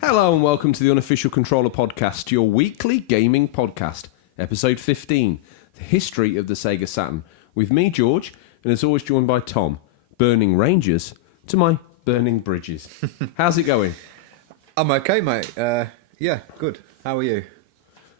Hello and welcome to the Unofficial Controller Podcast, your weekly gaming podcast, episode 15, the history of the Sega Saturn, with me, George, and as always joined by Tom, burning rangers to my burning bridges. How's it going? I'm okay, mate. Yeah, good. How are you?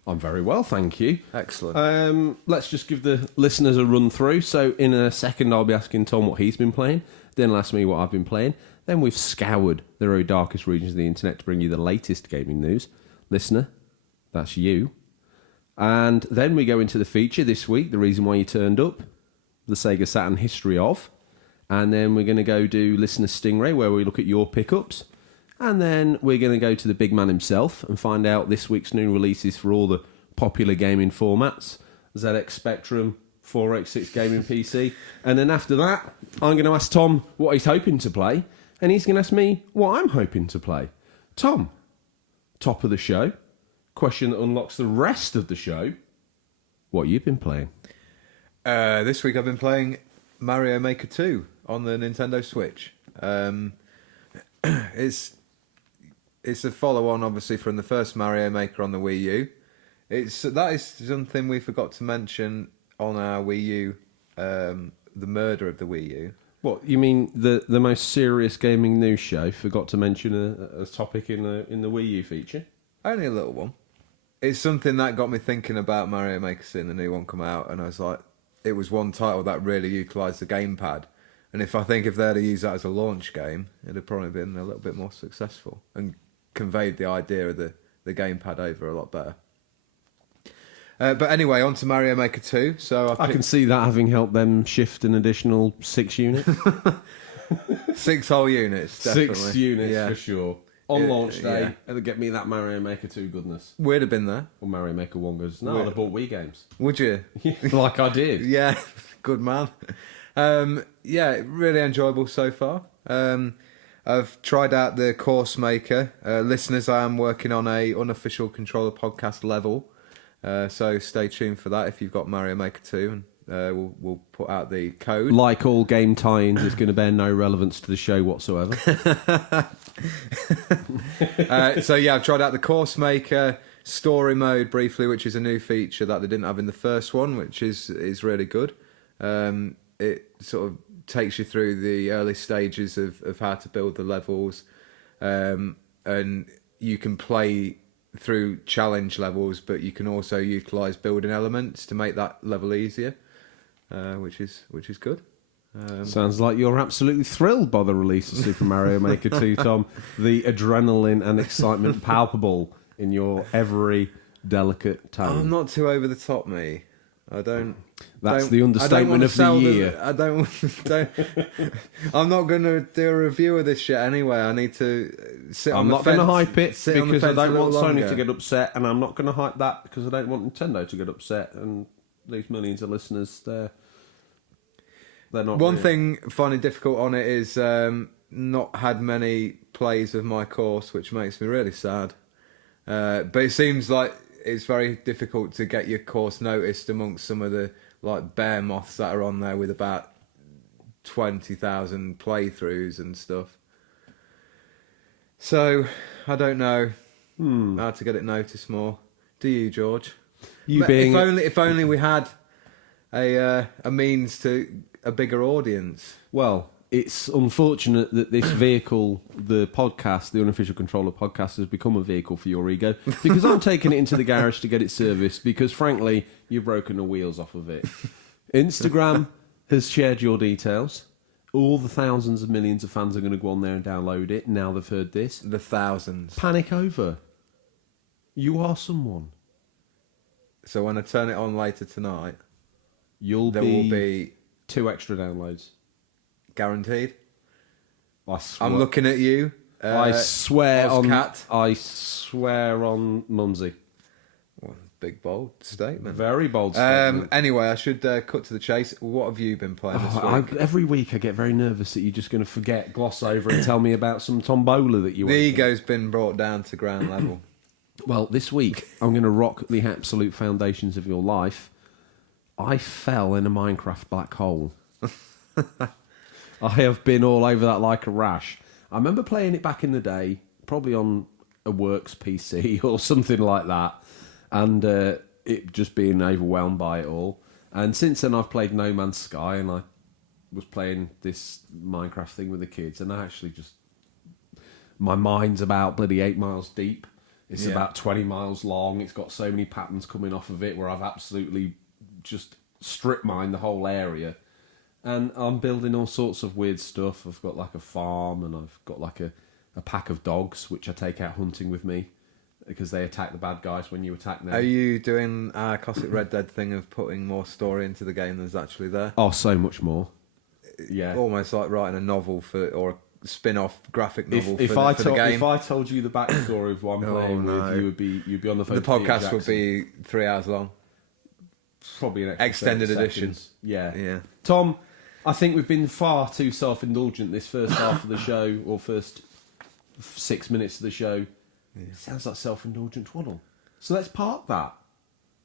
I'm very well, thank you. Excellent. Let's just give the listeners a run through. So in a second I'll be asking Tom what he's been playing, then he'll ask me what I've been playing. Then we've scoured the very darkest regions of the internet to bring you the latest gaming news. Listener, that's you. And then we go into the feature this week, the reason why you turned up, the Sega Saturn history of. And then we're going to go do Listener Stingray, where we look at your pickups. And then we're going to go to the big man himself and find out this week's new releases for all the popular gaming formats. ZX Spectrum, 486 gaming PC. And then after that, I'm going to ask Tom what he's hoping to play. And he's going to ask me what I'm hoping to play. Tom, top of the show. Question that unlocks the rest of the show. What you've been playing? This week I've been playing Mario Maker 2 on the Nintendo Switch. It's a follow-on, obviously, from the first Mario Maker on the Wii U. That is something we forgot to mention on our Wii U, the murder of the Wii U. What, you mean the most serious gaming news show forgot to mention a topic in the Wii U feature? Only a little one. It's something that got me thinking about Mario Maker seeing the new one come out, and I was like, it was one title that really utilised the gamepad. And if they'd have used that as a launch game, it'd have probably been a little bit more successful and conveyed the idea of the gamepad over a lot better. But anyway, on to Mario Maker 2. So I can see that having helped them shift an additional 6 units. 6 whole units, definitely. 6 units, yeah. For sure. On launch day, it'll get me that Mario Maker 2 goodness. We'd have been there. Or Mario Maker 1 goes, no, I'd have bought Wii games. Would you? Like I did. Yeah, good man. Yeah, really enjoyable so far. I've tried out the Course Maker. Listeners, I am working on a Unofficial Controller Podcast level. So stay tuned for that if you've got Mario Maker 2, and we'll put out the code. Like all game tie-ins, it's going to bear no relevance to the show whatsoever. So yeah, I've tried out the Course Maker story mode briefly, which is a new feature that they didn't have in the first one, which is really good. It sort of takes you through the early stages of how to build the levels, and you can play through challenge levels, but you can also utilise building elements to make that level easier, which is good. Sounds like you're absolutely thrilled by the release of Super Mario Maker 2, Tom. The adrenaline and excitement palpable in your every delicate tone. I'm not too over the top, me. That's the understatement of the year. I'm not going to do a review of this shit anyway. I need to sit on the fence. I'm not going to hype it because I don't want longer. Sony to get upset, and I'm not going to hype that because I don't want Nintendo to get upset and lose millions of listeners there. They're not. One thing finding difficult on it is not had many plays of my course, which makes me really sad. But it seems like it's very difficult to get your course noticed amongst some of the bear moths that are on there with about 20,000 playthroughs and stuff. So I don't know how to get it noticed more. Do you, George? If only we had a means to a bigger audience. Well, it's unfortunate that this vehicle, the podcast, the Unofficial Controller Podcast, has become a vehicle for your ego, because I'm taking it into the garage to get it serviced, because frankly, you've broken the wheels off of it. Instagram has shared your details. All the thousands of millions of fans are going to go on there and download it now they've heard this. The thousands. Panic over. You are someone. So when I turn it on later tonight, there will be 2 extra downloads. Guaranteed. I swear. I'm looking at you. I swear Ozcat. I swear on Mumsy. Well, big, bold statement. Very bold statement. Anyway, I should cut to the chase. What have you been playing this week? Every week I get very nervous that you're just going to forget, gloss over and tell me about some tombola that you The went to. ego's been brought down to ground level. Well, this week I'm going to rock the absolute foundations of your life. I fell in a Minecraft black hole. I have been all over that like a rash. I remember playing it back in the day, probably on a works PC or something like that, and it just being overwhelmed by it all. And since then I've played No Man's Sky, and I was playing this Minecraft thing with the kids, and I actually just... My mind's about bloody 8 miles deep. It's about 20 miles long. It's got so many patterns coming off of it where I've absolutely just strip mined the whole area. And I'm building all sorts of weird stuff. I've got like a farm, and I've got like a pack of dogs, which I take out hunting with me because they attack the bad guys when you attack them. Are you doing our classic Red Dead thing of putting more story into the game than's actually there? Oh, so much more. Yeah. Almost like writing a novel or a spin-off graphic novel for the game. If I told you the backstory of what I'm playing with, you'd be on the phone. The podcast would be 3 hours long. Probably an extended edition. Yeah. Tom, I think we've been far too self-indulgent this first half of the show, or first 6 minutes of the show. It sounds like self-indulgent twaddle. So let's park that,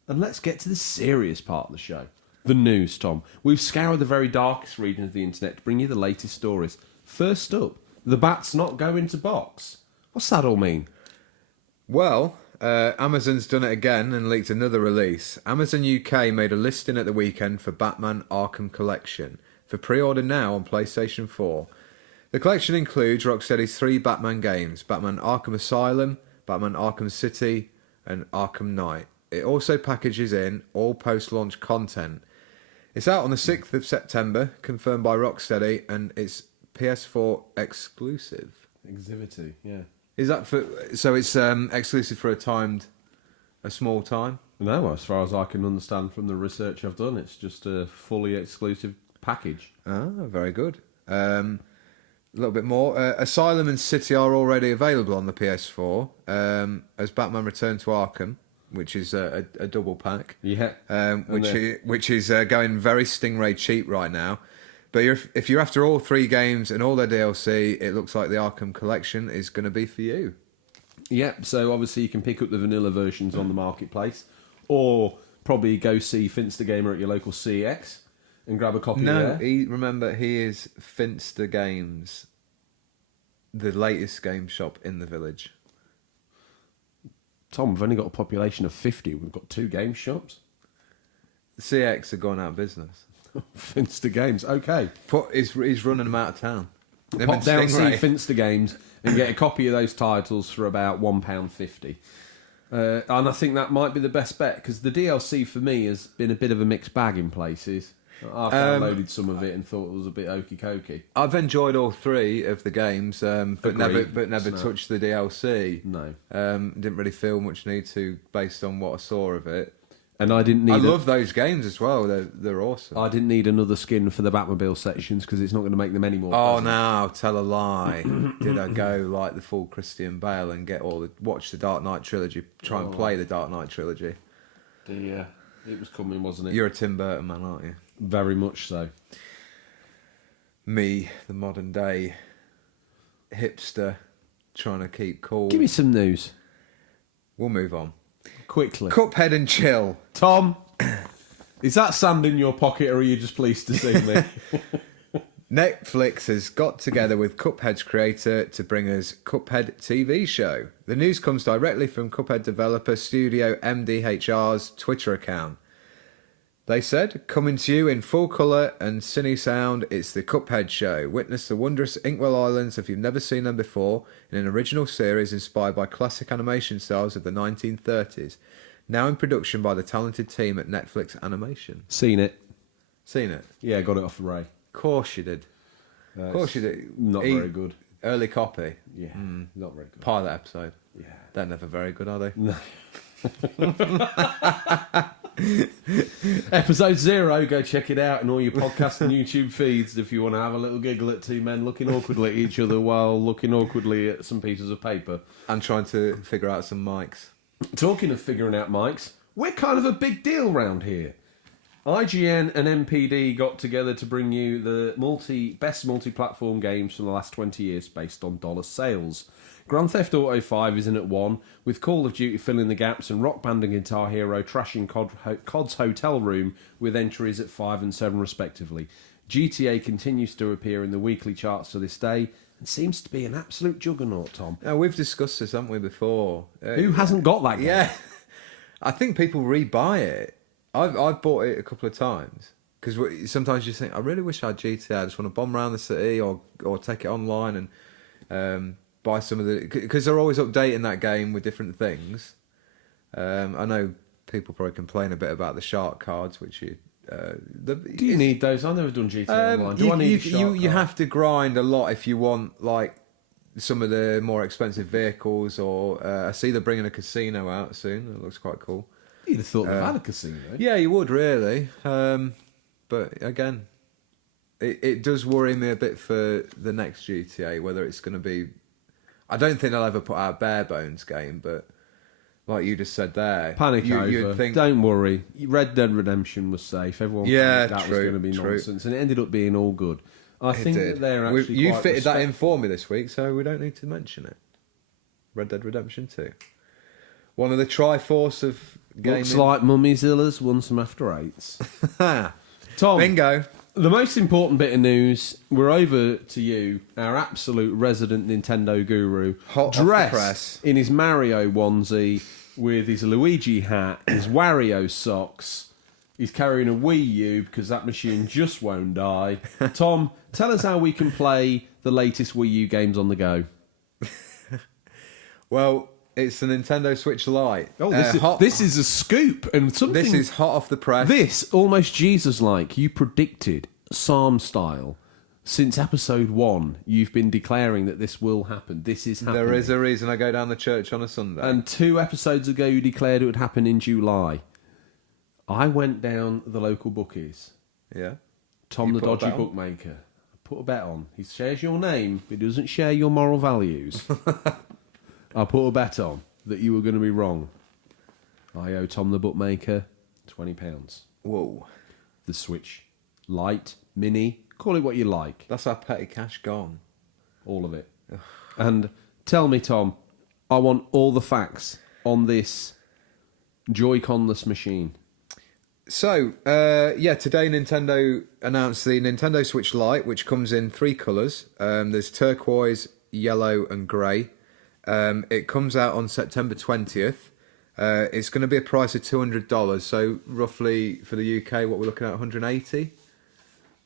and let's get to the serious part of the show. The news, Tom. We've scoured the very darkest regions of the internet to bring you the latest stories. First up, the bat's not going to box. What's that all mean? Well, Amazon's done it again and leaked another release. Amazon UK made a listing at the weekend for Batman Arkham Collection for pre-order now on PlayStation 4. The collection includes Rocksteady's 3 Batman games, Batman Arkham Asylum, Batman Arkham City, and Arkham Knight. It also packages in all post-launch content. It's out on the 6th of September, confirmed by Rocksteady, and it's PS4 exclusive. Exhibity, yeah. Is that for... So it's exclusive for a small time? No, as far as I can understand from the research I've done, it's just a fully exclusive package. Ah, very good. A little bit more. Asylum and City are already available on the PS4 as Batman Return to Arkham, which is a double pack. Yeah. Which is going very Stingray cheap right now. But if you're after all 3 games and all their DLC, it looks like the Arkham Collection is going to be for you. Yeah, so obviously you can pick up the vanilla versions on the marketplace, or probably go see Finster Gamer at your local CX and grab a copy there. Remember, he is Finster Games, the latest game shop in the village. Tom, we've only got a population of 50. We've got 2 game shops. CX are going out of business. Finster Games, okay. He's running them out of town. Pop down, see Finster Games, and get a copy of those titles for about £1.50. And I think that might be the best bet, because the DLC for me has been a bit of a mixed bag in places. I downloaded some of it and thought it was a bit okey-cokey. I've enjoyed all 3 of the games, but never touched the DLC. No. Didn't really feel much need to, based on what I saw of it. And I didn't need. I love those games as well. They're awesome. I didn't need another skin for the Batmobile sections because it's not going to make them any more. Oh no! Tell a lie. Did I go like the full Christian Bale and watch the Dark Knight trilogy? Try and play the Dark Knight trilogy. It was coming, wasn't it? You're a Tim Burton man, aren't you? Very much so. Me, the modern day hipster, trying to keep cool. Give me some news. We'll move on. Quickly. Cuphead and chill. Tom, is that sand in your pocket, or are you just pleased to see me? Netflix has got together with Cuphead's creator to bring us Cuphead TV show. The news comes directly from Cuphead developer Studio MDHR's Twitter account. They said, coming to you in full colour and cine sound, it's the Cuphead Show. Witness the wondrous Inkwell Islands if you've never seen them before in an original series inspired by classic animation styles of the 1930s. Now in production by the talented team at Netflix Animation. Seen it. Seen it? Yeah, got it off Ray. Of course you did. Of course you did. Not very good. Early copy. Yeah, not very good. Pilot episode. Yeah. They're never very good, are they? No. Episode 0, go check it out in all your podcast and YouTube feeds if you want to have a little giggle at 2 men looking awkwardly at each other while looking awkwardly at some pieces of paper. And trying to figure out some mics. Talking of figuring out mics, we're kind of a big deal round here. IGN and MPD got together to bring you the best multi-platform games from the last 20 years based on dollar sales. Grand Theft Auto 5 is in at 1, with Call of Duty filling the gaps and Rock Band and Guitar Hero trashing COD's Hotel Room with entries at 5 and 7 respectively. GTA continues to appear in the weekly charts to this day and seems to be an absolute juggernaut, Tom. Now, we've discussed this, haven't we, before? Who hasn't got that game? Yeah. I think people rebuy it. I've bought it a couple of times. Because sometimes you think, I really wish I had GTA. I just want to bomb around the city or take it online and buy some of the... Because they're always updating that game with different things. I know people probably complain a bit about the shark cards, which you... Do you need those? I've never done GTA Online. Do I need a shark card? You have to grind a lot if you want, like, some of the more expensive vehicles, or I see they're bringing a casino out soon. It looks quite cool. You'd have thought they've had a casino. Yeah, you would, really. But again, it does worry me a bit for the next GTA, whether it's going to be... I don't think they'll ever put out a bare bones game, but like you just said there... Panic over. You'd think... Don't worry. Red Dead Redemption was safe. Everyone thought that was going to be nonsense, and it ended up being all good. I think that they're actually You fitted that in for me this week, so we don't need to mention it. Red Dead Redemption 2. One of the Triforce of gaming. Looks like Mummyzilla's won some after eights. Tom, bingo. The most important bit of news, we're over to you, our absolute resident Nintendo guru, Hot off the dressed press. in his Mario onesie with his Luigi hat, his Wario socks. He's carrying a Wii U because that machine just won't die. Tom, tell us how we can play the latest Wii U games on the go. Well, it's the Nintendo Switch Lite. Oh, this is a scoop and something. This is hot off the press. This almost Jesus-like. You predicted Psalm style. Since episode 1, you've been declaring that this will happen. This is happening. There is a reason I go down the church on a Sunday. And 2 episodes ago, you declared it would happen in July. I went down the local bookies. Yeah. Tom the Dodgy Bookmaker. I put a bet on. He shares your name, but he doesn't share your moral values. I put a bet on that you were going to be wrong. I owe Tom the Bookmaker £20. Whoa. The Switch Lite, Mini, call it what you like. That's our petty cash gone. All of it. And tell me, Tom, I want all the facts on this Joy-Conless machine. So, today Nintendo announced the Nintendo Switch Lite, which comes in 3 colours. There's turquoise, yellow and grey. It comes out on September 20th. It's going to be a price of $200, so roughly for the UK, what we're looking at, 180.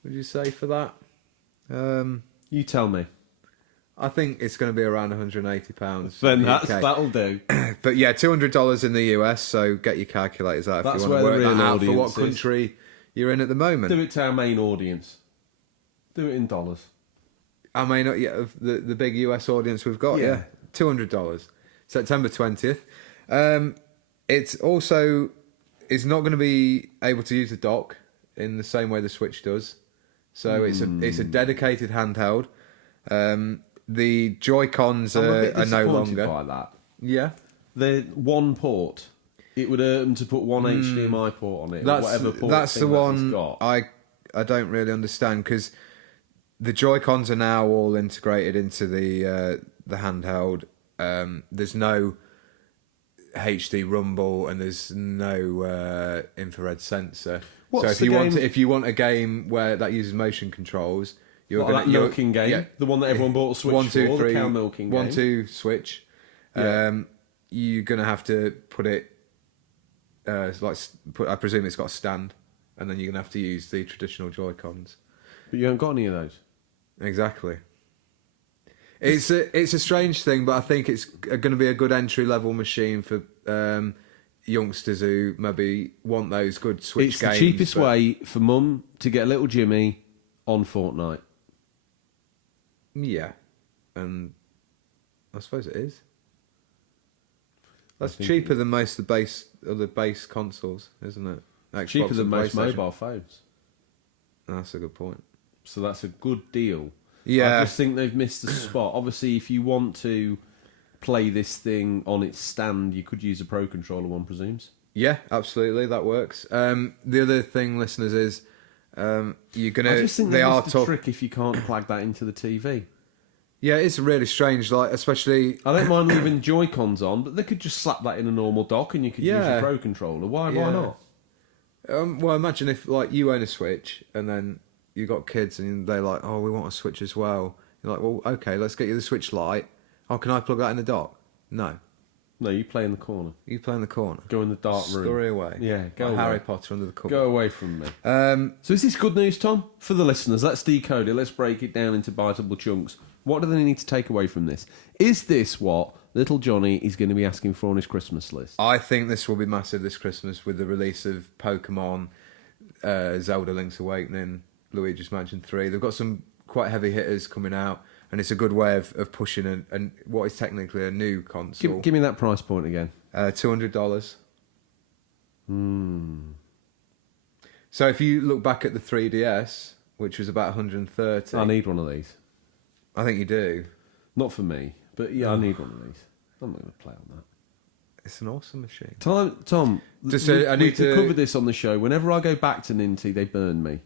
Would you say for that? You tell me. I think it's going to be around £180. Then that'll do. But yeah, $200 in the US, so get your calculators out if you want to work that out for what country you're in at the moment. Do it to our main audience. Do it in dollars. I mean, the big US audience we've got, yeah. $200. September 20th. It's also is not going to be able to use the dock in the same way the Switch does. So it's a dedicated handheld. The Joy-Cons are no longer. By that. Yeah. They're one port. It would hurt them to put one HDMI port on it. Whatever port that's the one got. I don't really understand, because the Joy-Cons are now all integrated into the handheld. There's no HD rumble and there's no infrared sensor. So if you want a game where that uses motion controls, that milking game, yeah, the one that everyone bought a Switch 1, 2, for, 3, the cow milking game. 1, 2 Switch. Yeah. You're gonna have to put it I presume it's got a stand, and then you're gonna have to use the traditional Joy-Cons. But you haven't got any of those. Exactly. It's a strange thing, but I think it's going to be a good entry level machine for youngsters who maybe want those good Switch games. It's the cheapest way for Mum to get little Jimmy on Fortnite. Yeah, and I suppose it is. That's cheaper than most of the base consoles, isn't it? Xbox cheaper than most mobile phones. That's a good point. So that's a good deal. Yeah. I just think they've missed the spot. Obviously, if you want to play this thing on its stand, you could use a Pro Controller, one presumes. Yeah, absolutely, that works. The other thing, listeners, is you're gonna. I just think they are that's the trick if you can't plug that into the TV. Yeah, it's really strange. Like, especially, I don't mind leaving Joy-Cons on, but they could just slap that in a normal dock and you could use Yeah. your Pro controller. Why not? well, imagine if like you own a Switch and then you got kids and they're like, "Oh, we want a Switch as well." You're like, "Well, okay, let's get you the Switch Lite." Oh, can I plug that in the dock? No, No, you play in the corner. you play in the corner. Go in the dark room. Scurry away. Yeah, go like away. Harry Potter under the cover. Go away from me. Um, So is this good news, Tom? For the listeners, let's decode it. Let's break it down into biteable chunks. What do they need to take away from this? Is this what little Johnny is going to be asking for on his Christmas list? I think this will be massive this Christmas with the release of Pokemon, Zelda Link's Awakening, Luigi's Mansion 3. They've got some quite heavy hitters coming out, and it's a good way of pushing and what is technically a new console. Give me that price point again. $200. So if you look back at the 3DS, which was about 130, I need one of these. I think you do. Not for me, but yeah, I need one of these. I'm not going to play on that. It's an awesome machine. Tom, Just, we I need to cover this on the show. Whenever I go back to Ninty, they burn me.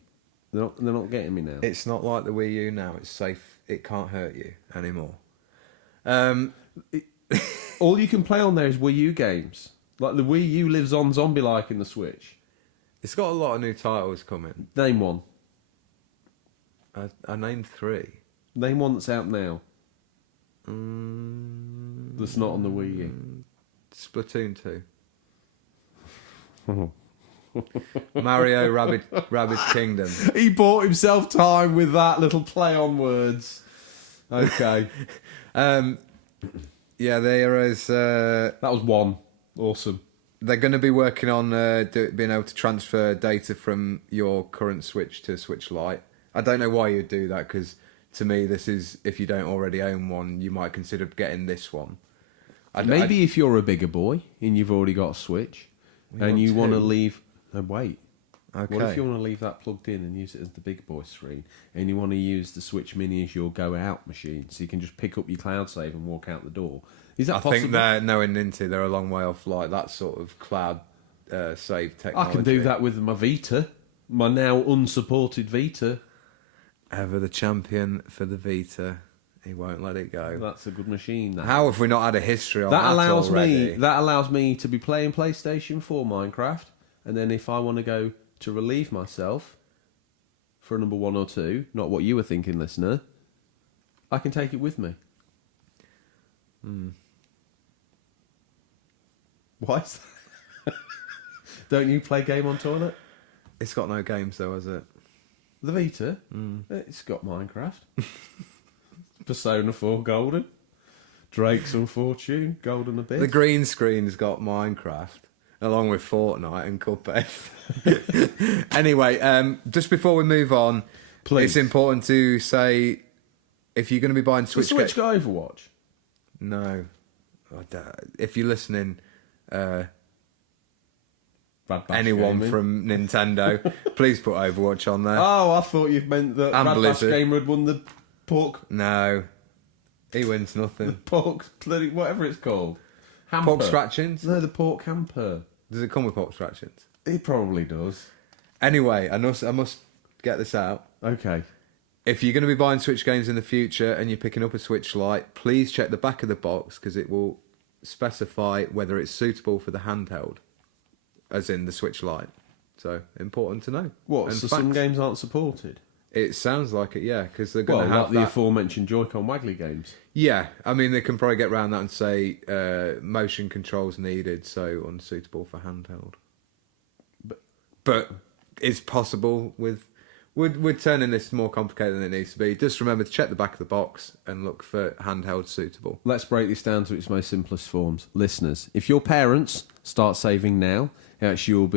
They're not getting me now. It's not like the Wii U now. It's safe. It can't hurt you anymore. All you can play on there is Wii U games. Like the Wii U lives on zombie-like in the Switch. It's got a lot of new titles coming. Name one. I named 3. Name one that's out now. That's not on the Wii U. Splatoon 2. Mario Rabbids Kingdom. He bought himself time with that little play on words. Okay. Yeah, there is. That was one. Awesome. They're going to be working on being able to transfer data from your current Switch to Switch Lite. I don't know why you'd do that, because to me, this is, if you don't already own one, you might consider getting this one. Maybe if you're a bigger boy and you've already got a Switch and you want to leave... No, wait. Okay. What if you want to leave that plugged in and use it as the big boy screen, and you want to use the Switch Mini as your go-out machine, so you can just pick up your cloud save and walk out the door? Is that possible? I think they're knowing into they're a long way off like that sort of cloud save technology. I can do that with my Vita, my now unsupported Vita. Ever the champion for the Vita. He won't let it go. That's a good machine. How have we not had a history on that already? me? That allows me to be playing PlayStation 4 Minecraft, and then if I want to go to relieve myself for a number 1 or 2, not what you were thinking, listener, I can take it with me. Why is that? Don't you play game on toilet? It's got no games though, has it? The Vita? It's got Minecraft. Persona 4 Golden. Drake's Unfortune, Golden Abyss. The green screen's got Minecraft, along with Fortnite and Cuphead. Anyway, just before we move on, Please. it's important to say, if you're going to be buying The Switch... Switch got Overwatch? No. If you're listening... Bad Bash anyone Gaming. from Nintendo, please put Overwatch on there. Oh, I thought you meant that And Bad Bash Blizzard. Gamer had won the pork... No. He wins nothing. Pork... whatever it's called. Hamper. Pork scratchings? No, the pork hamper. Does it come with pork scratchings? It probably does. Anyway, I must get this out. Okay. If you're going to be buying Switch games in the future and you're picking up a Switch Lite, please check the back of the box, because it will specify whether it's suitable for the handheld, as in the Switch Lite. So, important to know. What, And so some facts. games aren't supported? It sounds like it, yeah, because they're going Well, to like have the that. aforementioned Joy-Con Waggly games. Yeah, I mean, they can probably get around that and say motion controls needed, so unsuitable for handheld. But it's possible with... We're turning this more complicated than it needs to be. Just remember to check the back of the box and look for handheld suitable. Let's break this down to its most simplest forms. Listeners, if your parents start saving now, you'll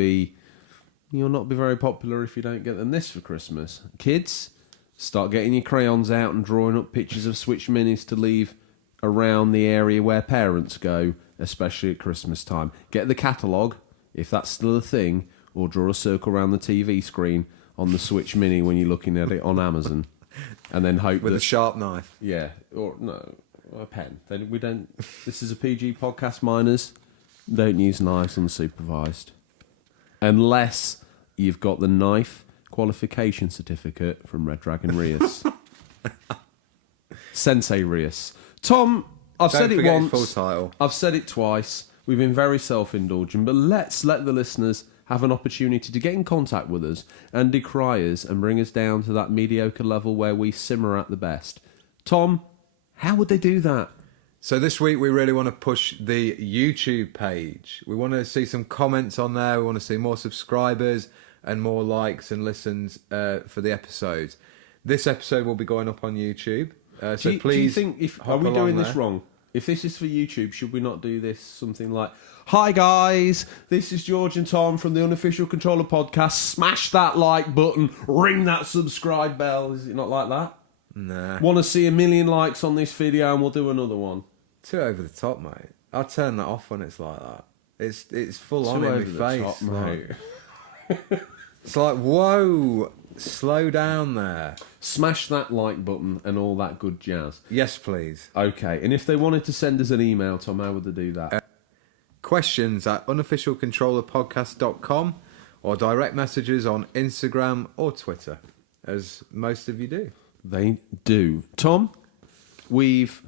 not be very popular if you don't get them this for Christmas. Kids, start getting your crayons out and drawing up pictures of Switch Minis to leave around the area where parents go, especially at Christmas time. Get the catalogue, if that's still a thing, or draw a circle around the TV screen on the Switch Mini when you're looking at it on Amazon, and then hope With a sharp knife. yeah, or no, a pen. We don't. This is a PG podcast, minors. Don't use knives unsupervised. Unless you've got the knife qualification certificate from Red Dragon Rios. Sensei Rios. Tom, I've Don't said it forget once. his full title. I've said it twice. We've been very self-indulgent, but let's let the listeners have an opportunity to get in contact with us and decry us and bring us down to that mediocre level where we simmer at the best. Tom, how would they do that? So this week we really want to push the YouTube page. We want to see some comments on there. We want to see more subscribers and more likes and listens for the episodes. This episode will be going up on YouTube. So please, do you think are we doing this there. wrong? If this is for YouTube, should we not do this something like, "Hi guys, this is George and Tom from the Unofficial Controller Podcast. Smash that like button, ring that subscribe bell." Is it not like that? Nah. Want to see 1 million likes on this video and we'll do another one. Too over the top, mate. I'll turn that off when it's like that. It's full on Too in over my the face. top, mate. It's like, whoa, slow down there. Smash that like button and all that good jazz. Yes, please. Okay, and if they wanted to send us an email, Tom, how would they do that? Questions at unofficialcontrollerpodcast.com or direct messages on Instagram or Twitter, as most of you do. They do. Tom, we've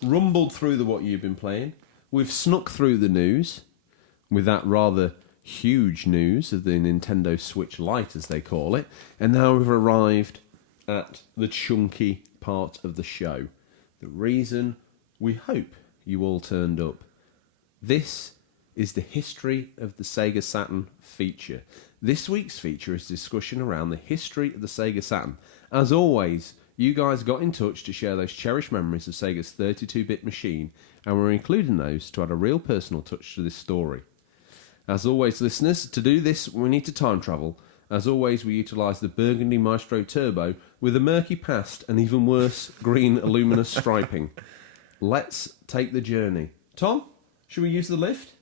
rumbled through what you've been playing. We've snuck through the news with that rather huge news of the Nintendo Switch Lite, as they call it, and now we've arrived at the chunky part of the show. The reason we hope you all turned up. This is the history of the Sega Saturn feature. This week's feature is a discussion around the history of the Sega Saturn. As always, you guys got in touch to share those cherished memories of Sega's 32-bit machine, and we're including those to add a real personal touch to this story. As always, listeners, to do this, we need to time travel. As always, we utilise the Burgundy Maestro Turbo with a murky past and even worse, green luminous striping. Let's take the journey. Tom, should we use the lift?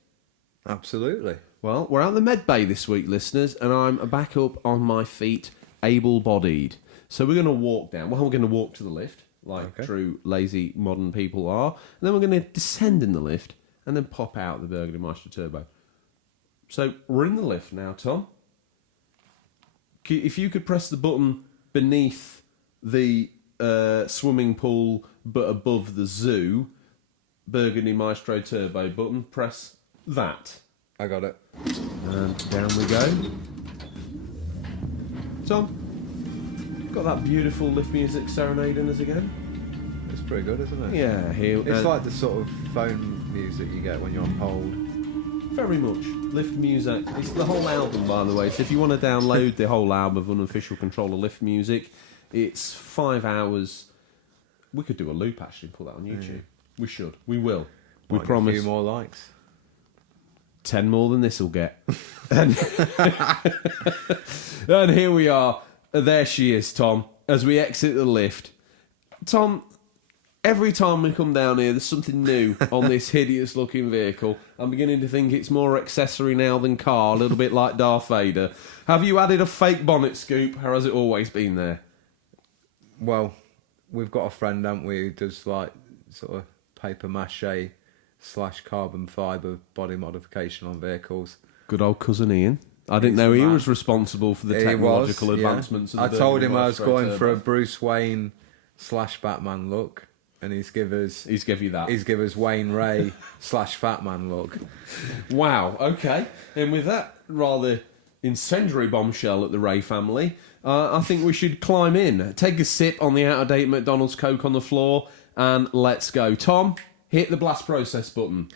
Absolutely. Well, we're out the med bay this week, listeners, and I'm back up on my feet, able-bodied. So we're going to walk down. Well, we're going to walk to the lift, like true lazy modern people are. And then we're going to descend in the lift and then pop out the Burgundy Maestro Turbo. So we're in the lift now, Tom. If you could press the button beneath the swimming pool but above the zoo, Burgundy Maestro Turbo button, press that. I got it. And down we go. Tom, got that beautiful lift music serenading us again? It's pretty good, isn't it? Yeah, here. It's like the sort of phone music you get when you're on hold. Very much. Lift music. It's the whole album, by the way. So if you want to download the whole album of Unofficial Controller Lift Music, it's 5 hours. We could do a loop, actually, and put that on YouTube. We should. We will. We promise. A few more likes. 10 more than this will get. And here we are. There she is, Tom, as we exit the lift. Tom, every time we come down here, there's something new on this hideous-looking vehicle. I'm beginning to think it's more accessory now than car, a little bit like Darth Vader. Have you added a fake bonnet scoop, or has it always been there? Well, we've got a friend, haven't we, who does like sort of paper mache / carbon fibre body modification on vehicles. Good old cousin Ian. I didn't know he was responsible for the technological advancements of the I told him I was going Turbo. for a Bruce Wayne / Batman look, and he's give you that. He's give us Wayne Ray / Fatman look. Wow, okay. And with that rather incendiary bombshell at the Ray family, I think we should climb in, take a sip on the out-of-date McDonald's Coke on the floor, and let's go. Tom, hit the blast process button.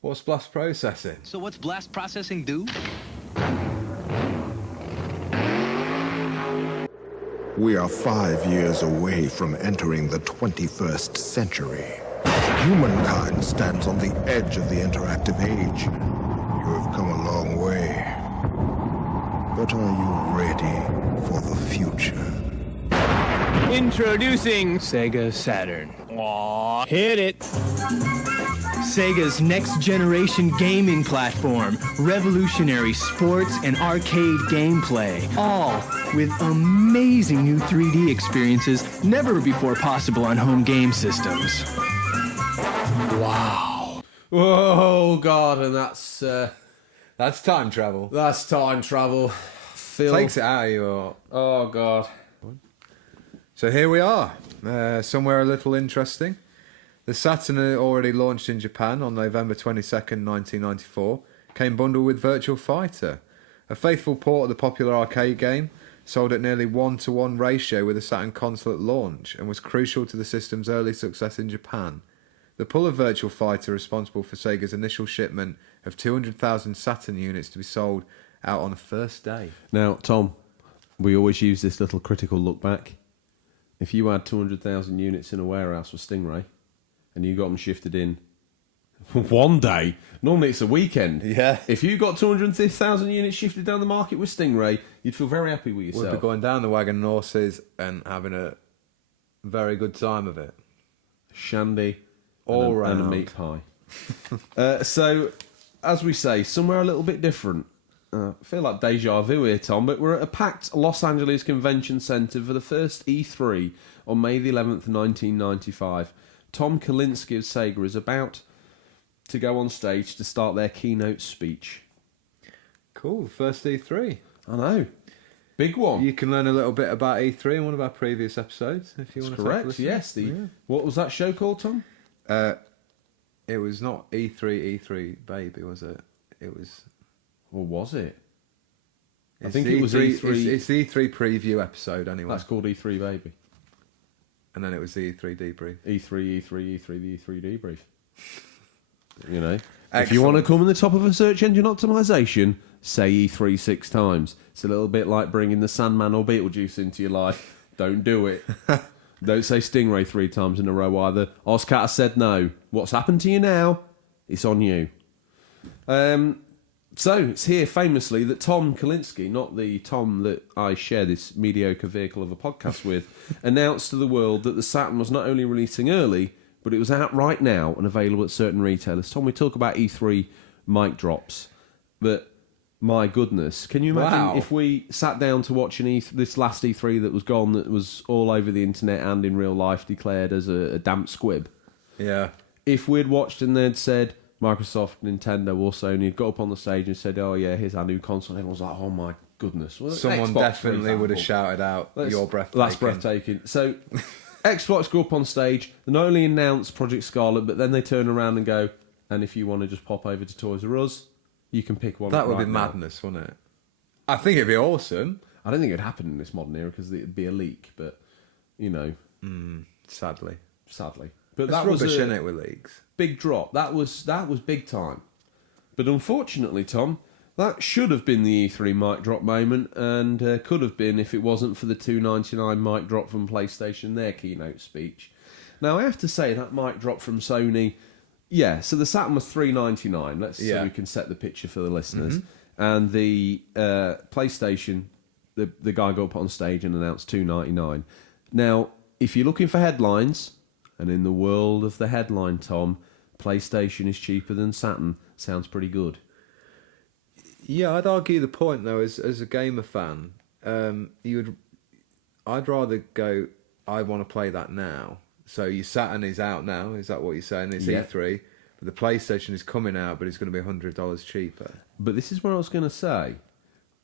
What's blast processing? So what's blast processing do? We are 5 years away from entering the 21st century. Humankind stands on the edge of the interactive age. You have come a long way. But are you ready for the future? Introducing Sega Saturn. Aww. Hit it! Sega's next-generation gaming platform, revolutionary sports and arcade gameplay, all with amazing new 3D experiences never before possible on home game systems. Wow. Whoa, God, and that's time travel. time travel. Phil. Takes it out of you. Oh, God. So here we are, somewhere a little interesting. The Saturn already launched in Japan on November 22nd, 1994, came bundled with Virtual Fighter, a faithful port of the popular arcade game, sold at nearly 1-to-1 ratio with the Saturn console at launch, and was crucial to the system's early success in Japan. The pull of Virtual Fighter responsible for Sega's initial shipment of 200,000 Saturn units to be sold out on the first day. Now, Tom, we always use this little critical look back. If you had 200,000 units in a warehouse with Stingray, and you got them shifted in one day, normally it's a weekend. Yeah. If you got 250,000 units shifted down the market with Stingray, you'd feel very happy with yourself. We'd be going down the wagon and horses and having a very good time of it. Shandy All and round. a meat pie. So, as we say, somewhere a little bit different. I feel like deja vu here, Tom, but we're at a packed Los Angeles Convention Center for the first E3 on May the 11th, 1995. Tom Kalinske of Sega is about to go on stage to start their keynote speech. Cool, first E3. I know. Big one. You can learn a little bit about E3 in one of our previous episodes, if you want to. Correct, yes. What was that show called, Tom? It was not E3 Baby, was it? It was... Or was it? I It's think the it was E3. E3. It's the E3 preview episode, anyway. That's called E3 Baby. And then it was the E3 debrief. E3, the E3 debrief. You know, if Excellent. you want to come in the top of a search engine optimization, say E3 6 times. It's a little bit like bringing the Sandman or Beetlejuice into your life. Don't do it. Don't say Stingray 3 times in a row either. Oscar said no. What's happened to you now? It's on you. So it's here famously that Tom Kalinske, not the Tom that I share this mediocre vehicle of a podcast with, announced to the world that the Saturn was not only releasing early, but it was out right now and available at certain retailers. Tom, we talk about E3 mic drops, but my goodness, can you imagine if we sat down to watch this last E3 that was gone, that was all over the internet and in real life declared as a damp squib? Yeah. If we'd watched and they'd said Microsoft, Nintendo or Sony had got up on the stage and said, oh yeah, here's our new console, and everyone was like, oh my goodness. Well, Someone Xbox, definitely would have shouted out, you're breathtaking. That's breathtaking. So Xbox go up on stage, they not only announce Project Scarlet, but then they turn around and go, and if you want to just pop over to Toys R Us, you can pick one. That would right be now. madness, wouldn't it? I think it'd be awesome. I don't think it'd happen in this modern era because it'd be a leak, but, you know. Sadly. But It's that rubbish, was isn't it, with leaks? big drop. That was big time. But unfortunately, Tom, that should have been the E3 mic drop moment, and could have been if it wasn't for the $2.99 mic drop from PlayStation, their keynote speech. Now, I have to say, that mic drop from Sony, yeah, so the Saturn was $3.99. So we can set the picture for the listeners. And the PlayStation, the guy got up on stage and announced $2.99. Now, if you're looking for headlines, and in the world of the headline, Tom, PlayStation is cheaper than Saturn, sounds pretty good. Yeah, I'd argue the point, though, as a gamer fan, I'd rather go, I want to play that now. So your Saturn is out now, is that what you're saying? It's E3, but the PlayStation is coming out, but it's going to be $100 cheaper. But this is what I was going to say.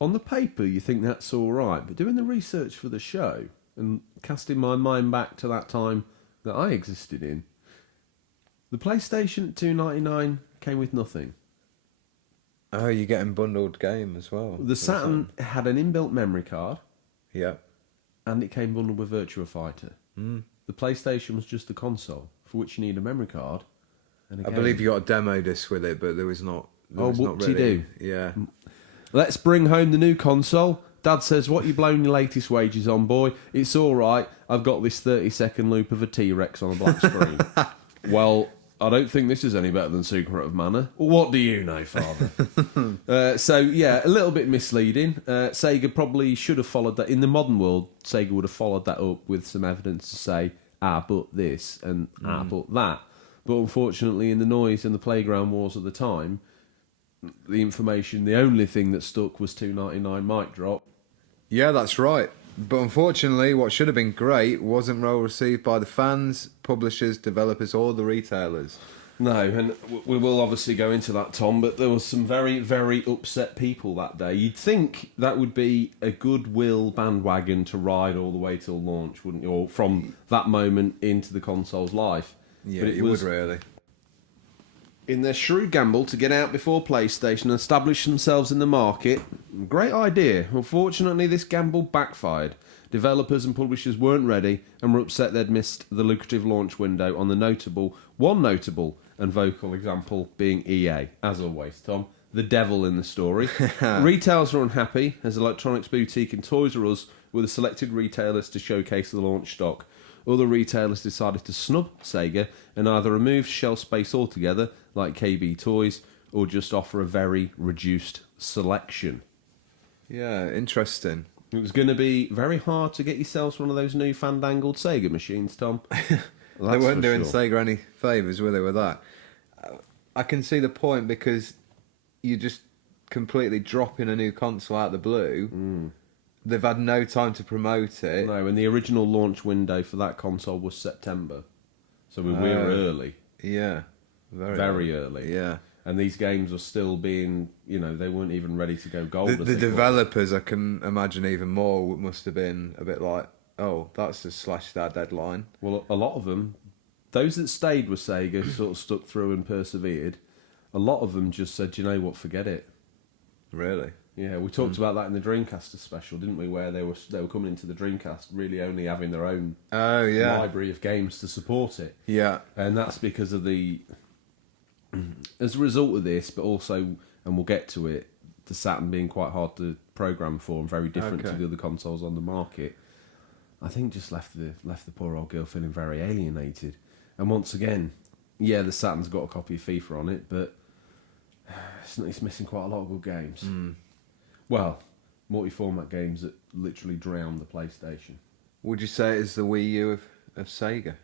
On the paper, you think that's all right, but doing the research for the show and casting my mind back to that time that I existed in, the PlayStation at $2.99 came with nothing. Oh, you're getting bundled game as well. The Saturn had an inbuilt memory card, Yeah. and it came bundled with Virtua Fighter. The PlayStation was just a console for which you need a memory card. And a I game. believe you got a demo disc with it, but there was not. whoop-de-doo. Yeah. Let's bring home the new console. Dad says, what you blowing your latest wages on, boy? It's all right. I've got this 30-second loop of a T-Rex on a black screen. Well, I don't think this is any better than Secret of Mana. What do you know, Father? So, yeah, a little bit misleading. Sega probably should have followed that. In the modern world, Sega would have followed that up with some evidence to say, but this and but that. But unfortunately, in the noise and the playground wars of the time, the information, the only thing that stuck was $2.99 mic drop. Yeah, that's right. But unfortunately, what should have been great wasn't well received by the fans, publishers, developers, or the retailers. No, and we will obviously go into that, Tom, but there was some very, very upset people that day. You'd think that would be a goodwill bandwagon to ride all the way till launch, wouldn't you? Or from that moment into the console's life. Yeah, but it you was, would really. in their shrewd gamble to get out before PlayStation and establish themselves in the market, great idea. Unfortunately, this gamble backfired. Developers and publishers weren't ready and were upset they'd missed the lucrative launch window on one notable and vocal example being EA, as always, Tom. The devil in the story. Retailers are unhappy as Electronics Boutique and Toys R Us were the selected retailers to showcase the launch stock. Other retailers decided to snub Sega and either remove shelf space altogether, like KB Toys, or just offer a very reduced selection. Yeah, interesting. It was going to be very hard to get yourselves one of those new fandangled Sega machines, Tom. They weren't doing Sega any favours, were they, with that? I can see the point because you just completely dropping a new console out of the blue. They've had no time to promote it. No, and the original launch window for that console was September. So we were early. Yeah. Very early. Yeah. And these games were still being, they weren't even ready to go gold. The developers, I can imagine even more, must have been a bit like, oh, that's just slashed our deadline. Well, a lot of them, those that stayed with Sega, sort of stuck through and persevered. A lot of them just said, you know what, forget it. Really? Yeah, we talked about that in the Dreamcast special, didn't we? Where they were coming into the Dreamcast really only having their own library of games to support it. Yeah. And that's because of as a result of this, but also, and we'll get to it, the Saturn being quite hard to program for and very different to the other consoles on the market, I think just left the poor old girl feeling very alienated. And once again, yeah, the Saturn's got a copy of FIFA on it, but it's missing quite a lot of good games. Well, multi-format games that literally drowned the PlayStation. Would you say it's the Wii U of Sega?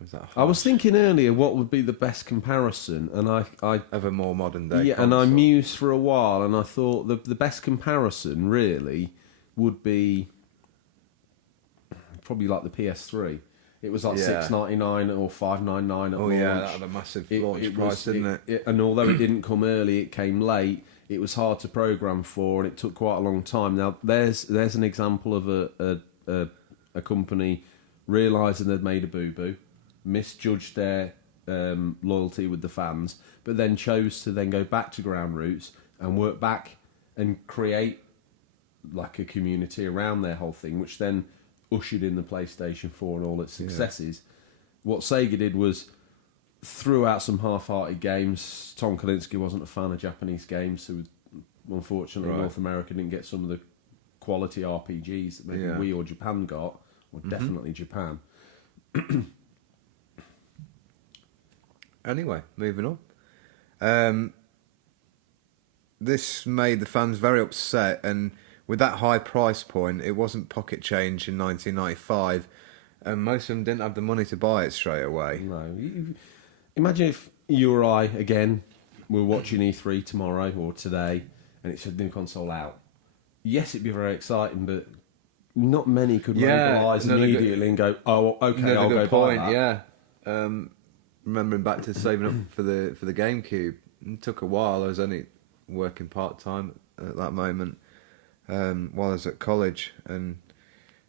Or is that I was thinking earlier what would be the best comparison, and I of a more modern day yeah, console? and I mused for a while, and I thought the best comparison really would be probably like the PS3. It was like $6.99 or $5.99 at launch. Oh yeah, that had a massive launch price, didn't it? And although it didn't come early, it came late. It was hard to program for, and it took quite a long time. Now there's an example of a company realising they'd made a boo-boo, misjudged their loyalty with the fans, but then chose to then go back to ground roots and work back and create like a community around their whole thing, which then ushered in the PlayStation 4 and all its successes. What Sega did was threw out some half-hearted games. Tom Kalinske wasn't a fan of Japanese games, so unfortunately North America didn't get some of the quality RPGs that maybe we or Japan got, or definitely Japan. Anyway, moving on. This made the fans very upset, and with that high price point, it wasn't pocket change in 1995, and most of them didn't have the money to buy it straight away. No. Imagine if you or I, again, were watching E3 tomorrow or today, and it's a new console out. Yes, it'd be very exciting, but not many could mobilise immediately and go, oh, okay, I'll go buy that. Yeah. Remembering back to saving up for the GameCube, it took a while. I was only working part-time at that moment while I was at college, and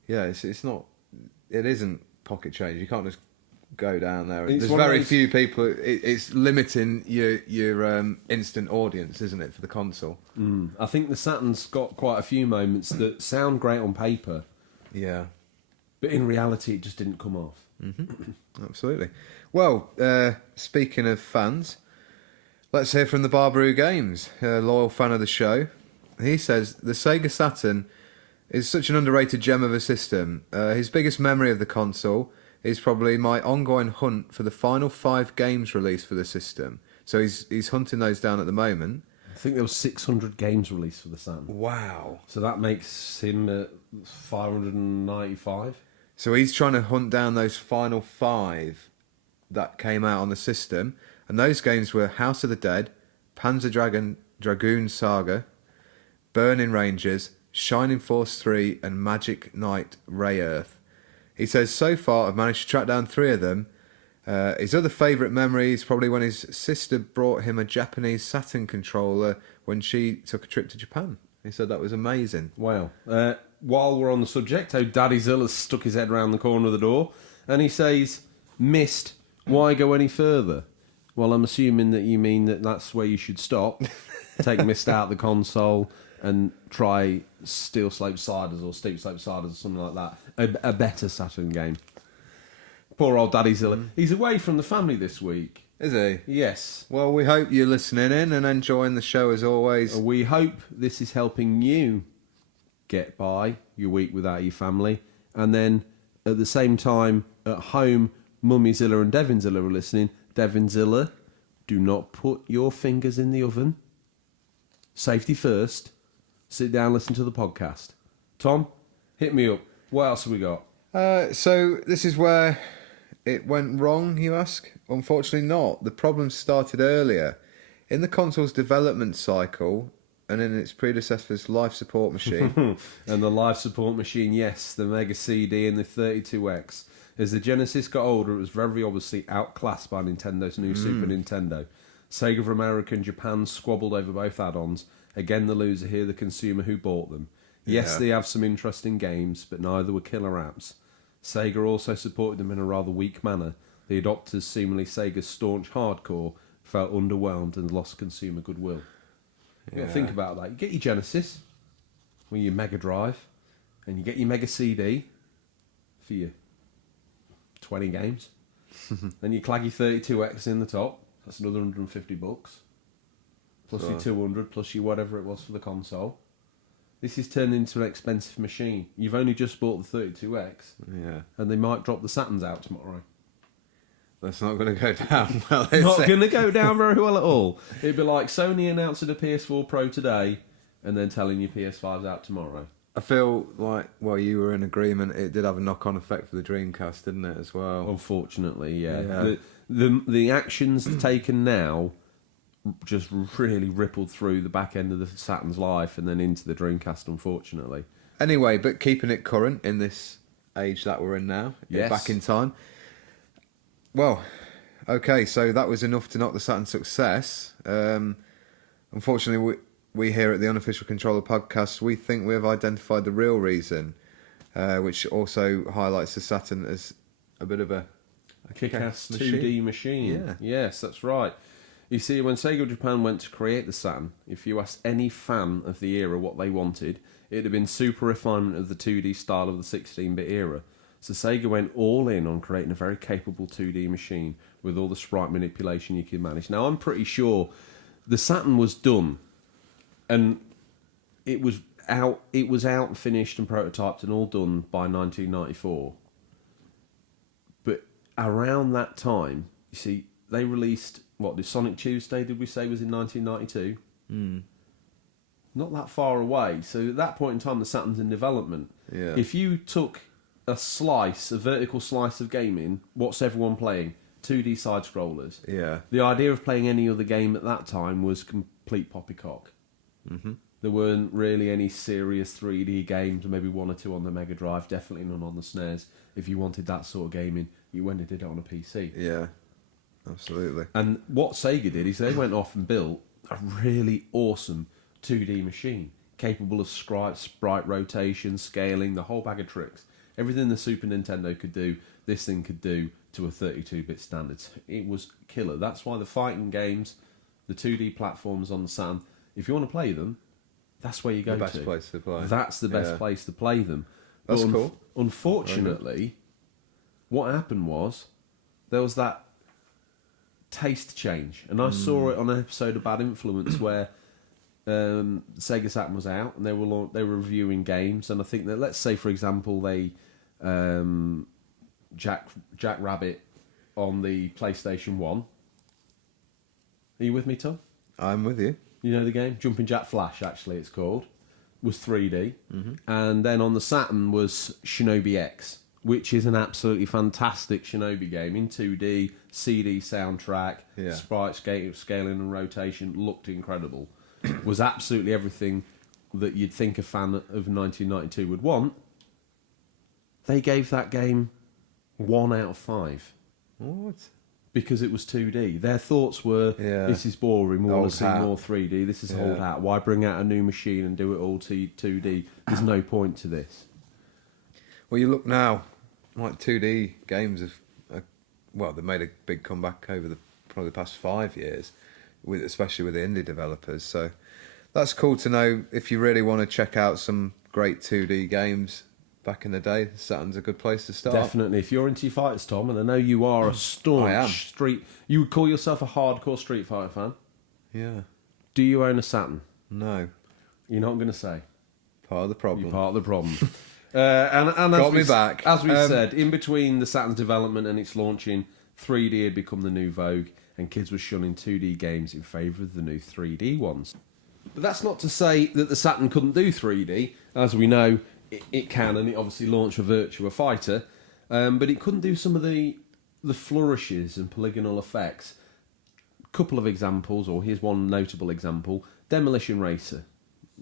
yeah, it isn't pocket change. You can't just go down there. There's very few people. It's limiting your instant audience, isn't it, for the console? I think the Saturn's got quite a few moments that sound great on paper, Yeah, but in reality it just didn't come off. absolutely. Well, speaking of fans, let's hear from the Barbaroo Games, a loyal fan of the show. He says, the Sega Saturn is such an underrated gem of a system. His biggest memory of the console is probably my ongoing hunt for the final 5 games released for the system. So he's hunting those down at the moment. I think there was 600 games released for the Saturn. Wow. So that makes him 595. So he's trying to hunt down those final 5 that came out on the system. And those games were House of the Dead, Panzer Dragoon Saga, Burning Rangers, Shining Force 3, and Magic Knight Ray Earth. He says, so far I've managed to track down 3 of them, His other favourite memory is probably when his sister brought him a Japanese Saturn controller when she took a trip to Japan. He said that was amazing. Wow. While we're on the subject, Daddy Zilla's stuck his head around the corner of the door, and he says, "Missed. Why go any further?" Well, I'm assuming that you mean that that's where you should stop. Take Mist out of the console and try Steel Slope Sliders or Steep Slope Sliders or something like that. A better Saturn game. Poor old Daddy Zilla. He's away from the family this week. Is he? Yes. Well, we hope you're listening in and enjoying the show as always. We hope this is helping you get by your week without your family. And then at the same time, at home, Mummy Zilla and Devin Zilla are listening. Devin Zilla, do not put your fingers in the oven. Safety first. Sit down, listen to the podcast. Tom, hit me up. What else have we got? So this is where it went wrong, you ask? Unfortunately not. The problem started earlier. In the console's development cycle and in its predecessor's life support machine. And the life support machine, yes, the Mega CD and the 32X. As the Genesis got older, it was very obviously outclassed by Nintendo's new Super Nintendo. Sega of America and Japan squabbled over both add-ons. Again, the loser here, the consumer who bought them. Yes, they have some interesting games, but neither were killer apps. Sega also supported them in a rather weak manner. The adopters, seemingly Sega's staunch hardcore, felt underwhelmed and lost consumer goodwill. You got to think about that. You get your Genesis, or your Mega Drive, and you get your Mega CD for your 20 games. Then you clag your 32X in the top. That's another $150. Plus your 200, plus your whatever it was for the console. This is turned into an expensive machine. You've only just bought the 32X. Yeah. And they might drop the Saturns out tomorrow. That's not going to go down well. Not going to go down very well at all. It'd be like Sony announcing a PS4 Pro today and then telling you PS5's out tomorrow. I feel like, well, you were in agreement. It did have a knock-on effect for the Dreamcast, didn't it, as well? Unfortunately, yeah. The actions taken now just really rippled through the back end of the Saturn's life and then into the Dreamcast, unfortunately. Anyway, but keeping it current in this age that we're in now, Yes. back in time. Well, okay, so that was enough to knock the Saturn success. Unfortunately, we here at the Unofficial Controller Podcast, we think we have identified the real reason, which also highlights the Saturn as a bit of a Kick-ass 2D machine. Yeah. Yes, that's right. You see, when Sega Japan went to create the Saturn, if you asked any fan of the era what they wanted, it'd have been super refinement of the 2D style of the 16-bit era. So Sega went all in on creating a very capable 2D machine with all the sprite manipulation you can manage. Now, I'm pretty sure the Saturn was done, and it was out and finished and prototyped and all done by 1994. But around that time, you see, they released, what, the Sonic Tuesday, did we say, was in 1992? Not that far away. So at that point in time, the Saturn's in development. Yeah. If you took a vertical slice of gaming, what's everyone playing? 2D side-scrollers. Yeah. The idea of playing any other game at that time was complete poppycock. Mm-hmm. There weren't really any serious 3D games, maybe one or two on the Mega Drive, definitely none on the SNES. If you wanted that sort of gaming, you went and did it on a PC. Yeah, absolutely. And what Sega did is they went off and built a really awesome 2D machine, capable of sprite rotation, scaling, the whole bag of tricks. Everything the Super Nintendo could do, this thing could do to a 32-bit standard. It was killer. That's why the fighting games, the 2D platforms on the Saturn, if you want to play them, that's where you go to. The best place to play. That's the best place to play them. That's But cool. Unfortunately, what happened was there was that taste change, and I saw it on an episode of Bad Influence where Sega Saturn was out and they were reviewing games, and I think that, let's say for example they Jack Rabbit on the PlayStation 1. Are you with me, Tom? I'm with you. You know the game? Jumping Jack Flash, actually, it's called. Was 3D. And then on the Saturn was Shinobi X, which is an absolutely fantastic Shinobi game in 2D, CD soundtrack, Yeah. sprite scaling and rotation, looked incredible. Was absolutely everything that you'd think a fan of 1992 would want. They gave that game 1 out of 5. What? Because it was 2D. Their thoughts were, Yeah. this is boring, we want Old to see hat. more 3D, this is old Yeah. hat. Why bring out a new machine and do it all 2D? There's no point to this. Well, you look now, like 2D games have, well, they've made a big comeback over probably the past 5 years, especially with the indie developers. So that's cool to know. If you really want to check out some great 2D games back in the day, Saturn's a good place to start. Definitely. If you're into fights, Tom, and I know you are a I am. staunch street... You would call yourself a hardcore Street Fighter fan. Yeah. Do you own a Saturn? No. You're not going to say. Part of the problem. You're part of the problem. And Got as me back. As we said, in between the Saturn's development and its launching, 3D had become the new vogue, and kids were shunning 2D games in favour of the new 3D ones. But that's not to say that the Saturn couldn't do 3D. As we know, it can, and it obviously launched a Virtua Fighter, but it couldn't do some of the flourishes and polygonal effects. Couple of examples, or here's one notable example: Demolition Racer.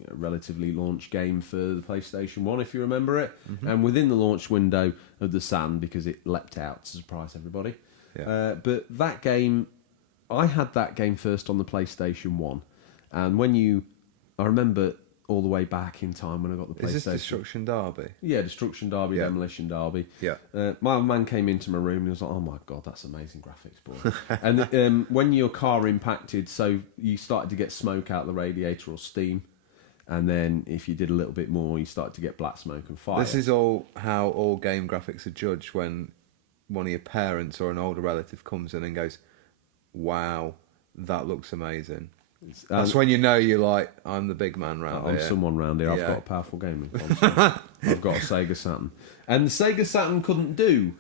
A relatively launched game for the PlayStation 1, if you remember it, and within the launch window of the Saturn, because it leapt out to surprise everybody. Yeah. But that game, I had that game first on the PlayStation 1, and I remember all the way back in time when I got the PlayStation. Is this Destruction Derby? Yeah, Destruction Derby, Yeah. Demolition Derby. Yeah. My man came into my room and he was like, "Oh my god, that's amazing graphics, boy." And when your car impacted, so you started to get smoke out the radiator or steam. And then if you did a little bit more, you start to get black smoke and fire. This is all how all game graphics are judged when one of your parents or an older relative comes in and goes, "Wow, that looks amazing." That's when you know you're like, I'm the big man round I'm here. someone round here. I've Yeah. got a powerful gaming console. I've got a Sega Saturn. And the Sega Saturn couldn't do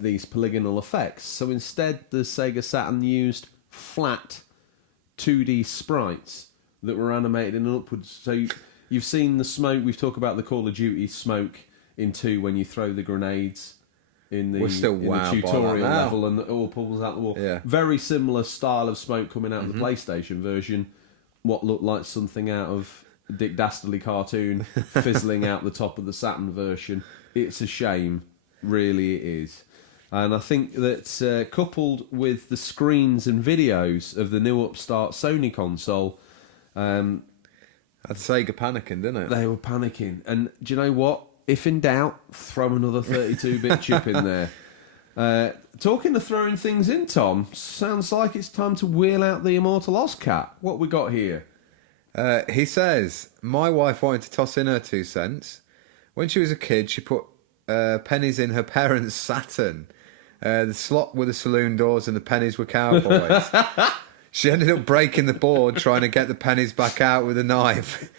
these polygonal effects. So instead, the Sega Saturn used flat 2D sprites that were animated in an upwards. So you've seen the smoke. We've talked about the Call of Duty smoke in 2 when you throw the grenades in the, We're still in the wowed by that tutorial now. level, and it all pulls out the wall. Yeah. Very similar style of smoke coming out of the PlayStation version. What looked like something out of a Dick Dastardly cartoon fizzling out the top of the Saturn version. It's a shame, really it is. And I think that coupled with the screens and videos of the new upstart Sony console, Had Sega panicking, didn't it? they were panicking. And do you know what? If in doubt, throw another 32-bit chip in there. Talking of throwing things in, Tom, sounds like it's time to wheel out the immortal Ozcat. What we got here? He says, my wife wanted to toss in her 2 cents. When she was a kid, she put pennies in her parents' Saturn. The slot were the saloon doors and the pennies were cowboys. She ended up breaking the board trying to get the pennies back out with a knife.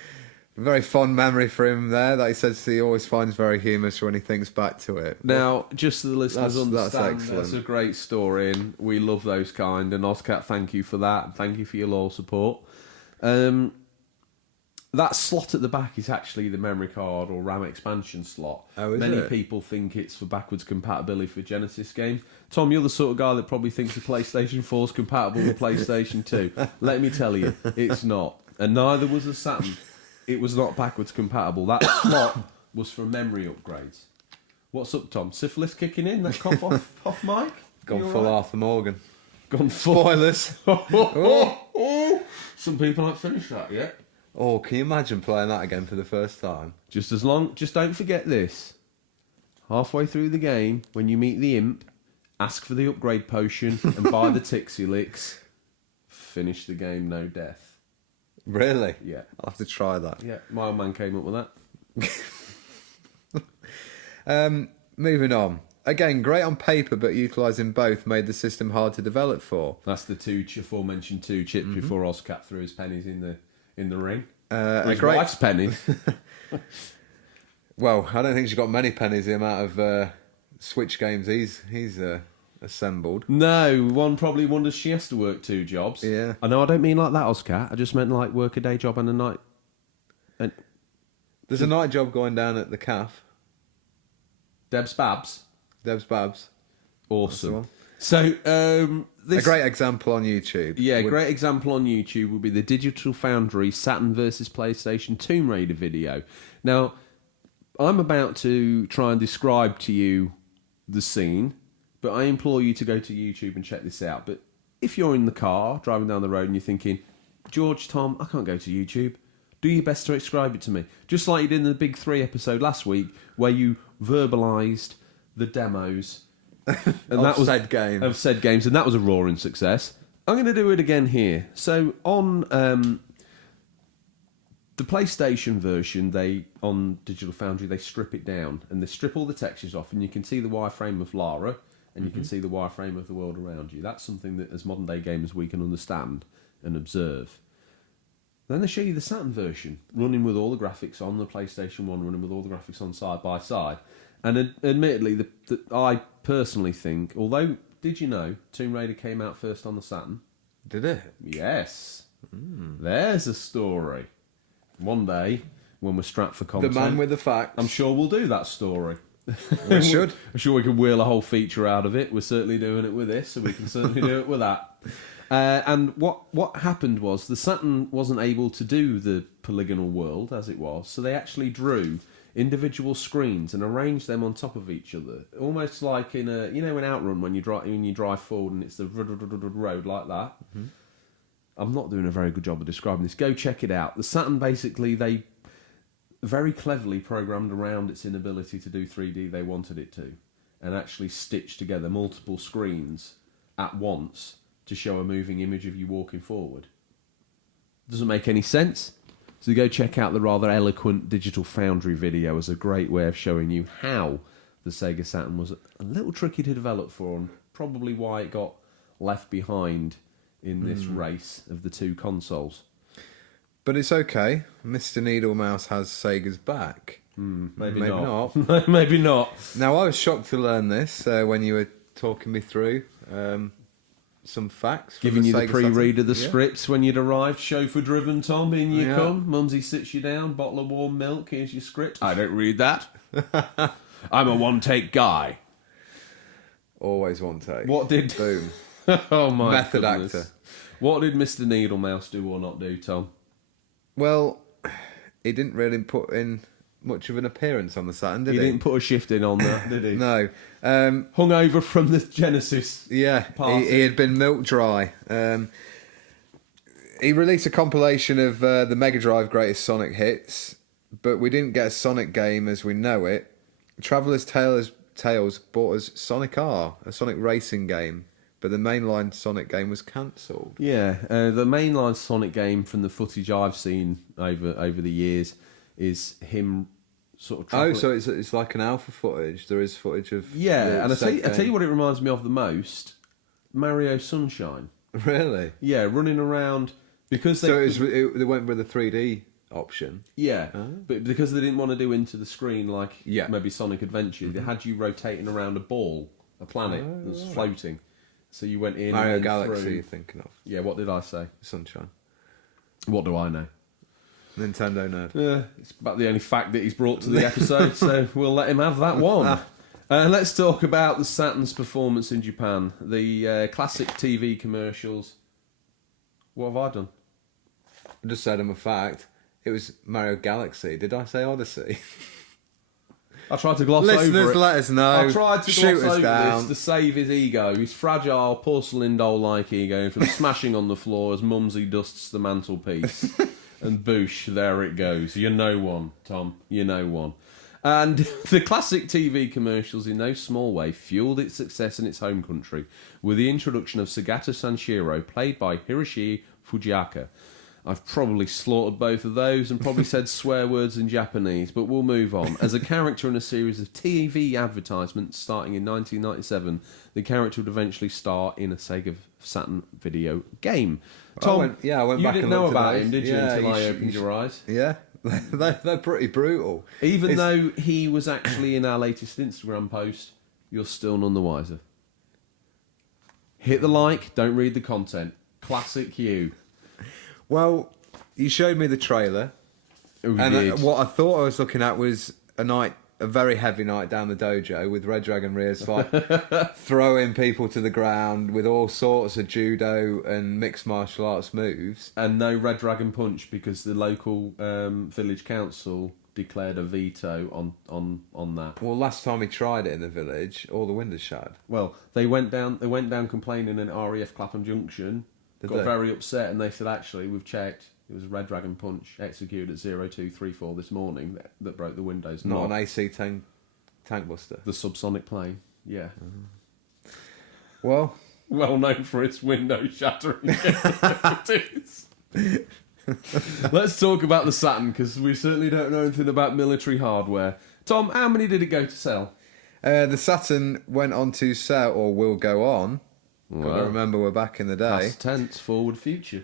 A very fond memory for him there that he says he always finds very humorous when he thinks back to it. Now, just so the listeners That's understand, excellent. that's a great story, and we love those kind. And Ozcat, thank you for that. Thank you for your loyal support. That slot at the back is actually the memory card or RAM expansion slot. Oh, is Many it? people think it's for backwards compatibility for Genesis games. Tom, you're the sort of guy that probably thinks the PlayStation 4 is compatible with PlayStation 2. Let me tell you, it's not. And neither was the Saturn. It was not backwards compatible. That slot was for memory upgrades. What's up, Tom? Syphilis kicking in? That cough off mic? Gone You full all right? Arthur Morgan. Gone full. Spoilers. Some people haven't finished that yet. Oh, can you imagine playing that again for the first time? Just don't forget this. Halfway through the game, when you meet the imp, ask for the upgrade potion and buy the Tixie Licks. Finish the game, no death. Really? Yeah. I'll have to try that. Yeah, my old man came up with that. Moving on. Again, great on paper, but utilising both made the system hard to develop for. That's the aforementioned 2 chips before Ozcat threw his pennies in the ring. A His great. wife's pennies. Well, I don't think she's got many pennies. The amount of Switch games he's assembled. No, one probably wonders she has to work 2 jobs. Yeah. I know, I don't mean like that, Ozcat. I just meant like work a day job and a night. And There's a night job going down at the CAF. Deb's Babs. Deb's Babs. Awesome. one. So, this... A great example on YouTube. Yeah, great example on YouTube would be the Digital Foundry Saturn versus PlayStation Tomb Raider video. Now, I'm about to try and describe to you the scene, but but I implore you to go to YouTube and check this out. But if you're in the car, driving down the road, and you're thinking, George, Tom, I can't go to YouTube, do your best to describe it to me. Just like you did in the Big 3 episode last week, where you verbalised the demos and Of said games. Of said games, and that was a roaring success. I'm going to do it again here. So on the PlayStation version, on Digital Foundry, they strip it down and they strip all the textures off, and you can see the wireframe of Lara, and you can see the wireframe of the world around you. That's something that, as modern day gamers, we can understand and observe. Then they show you the Saturn version, running with all the graphics on, the PlayStation 1 running with all the graphics on side by side. And admittedly, I personally think, although, did you know Tomb Raider came out first on the Saturn? Did it? Yes. There's a story. One day, when we're strapped for content... The man with the facts. I'm sure we'll do that story. We should. I'm sure we can wheel a whole feature out of it. We're certainly doing it with this, so we can certainly do it with that. And what happened was the Saturn wasn't able to do the polygonal world as it was, so they actually drew individual screens and arranged them on top of each other, almost like in an Outrun when you drive forward and it's the road like that. Mm-hmm. I'm not doing a very good job of describing this. Go check it out. The Saturn, basically, they very cleverly programmed around its inability to do 3D they wanted it to, and actually stitched together multiple screens at once to show a moving image of you walking forward. Doesn't make any sense. So go check out the rather eloquent Digital Foundry video as a great way of showing you how the Sega Saturn was a little tricky to develop for, and probably why it got left behind in this race of the two consoles. But it's okay. Mr. Needlemouse has Sega's back. Maybe not. Maybe not. Now, I was shocked to learn this when you were talking me through some facts. Giving you the Sega pre-read Saturn. of the scripts when you'd arrived, chauffeur-driven, Tom, in you Yeah. come. Mumsy sits you down, bottle of warm milk, here's your script. I don't read that. I'm a one-take guy. Always one take. What did... Boom. Oh, my Method goodness. actor. What did Mr. Needlemouse do or not do, Tom? Well, he didn't really put in much of an appearance on the Saturn, did he? He didn't put a shift in on that, did he? No. Hung over from the Genesis. Yeah, he had been milk dry. He released a compilation of the Mega Drive greatest Sonic hits, but we didn't get a Sonic game as we know it. Traveller's Tales bought us Sonic R, a Sonic racing game, but the mainline Sonic game was cancelled. Yeah, the mainline Sonic game, from the footage I've seen over the years, is him sort of... Oh, so it's like an alpha footage. There is footage of... Yeah, and I tell game. you what it reminds me of the most, Mario Sunshine. Really? Yeah, running around, because they... So they went with a 3D option. Yeah, but because they didn't want to do into the screen like maybe Sonic Adventure, they had you rotating around a ball, a planet that was floating. So you went in Mario and Galaxy through. you're thinking of. Yeah, what did I say? Sunshine. What do I know? Nintendo nerd. Yeah, it's about the only fact that he's brought to the episode, so we'll let him have that one. Let's talk about the Saturn's performance in Japan. The classic TV commercials. What have I done? I just said him a fact. It was Mario Galaxy. Did I say Odyssey? I tried to gloss over it. Listeners, let us know. I tried to Shoot gloss us over down. this to save his ego, his fragile porcelain doll-like ego, from smashing on the floor as Mumsy dusts the mantelpiece. And boosh, there it goes. You know one, Tom. You know one. And the classic TV commercials, in no small way, fueled its success in its home country, with the introduction of Sagata Sanshiro, played by Hiroshi Fujioka. I've probably slaughtered both of those and probably said swear words in Japanese, but we'll move on. As a character in a series of TV advertisements starting in 1997, the character would eventually star in a Sega Saturn video game. Tom, I went you back didn't and know looked at about those. him, did you, Yeah, until I you opened your eyes? Yeah, they're pretty brutal. Even though he was actually in our latest Instagram post, you're still none the wiser. Hit the like, don't read the content. Classic you. Well, you showed me the trailer, Oh, and did. what I thought I was looking at was a very heavy night down the dojo with Red Dragon Rios like throwing people to the ground with all sorts of judo and mixed martial arts moves. And no Red Dragon Punch because the local village council declared a veto on that. Well, last time he tried it in the village, all the windows shattered. Well, they went down complaining in RAF Clapham Junction, got they? very upset, and they said, actually, we've checked. It was a Red Dragon punch executed at 0234 this morning that broke the windows. Not an AC tank buster. The subsonic plane, yeah. Well known for its window shattering capabilities. Let's talk about the Saturn, because we certainly don't know anything about military hardware. Tom, how many did it go to sell? the Saturn went on to sell, or will go on. Wow. Gotta remember, we're back in the day. Past tense, forward future.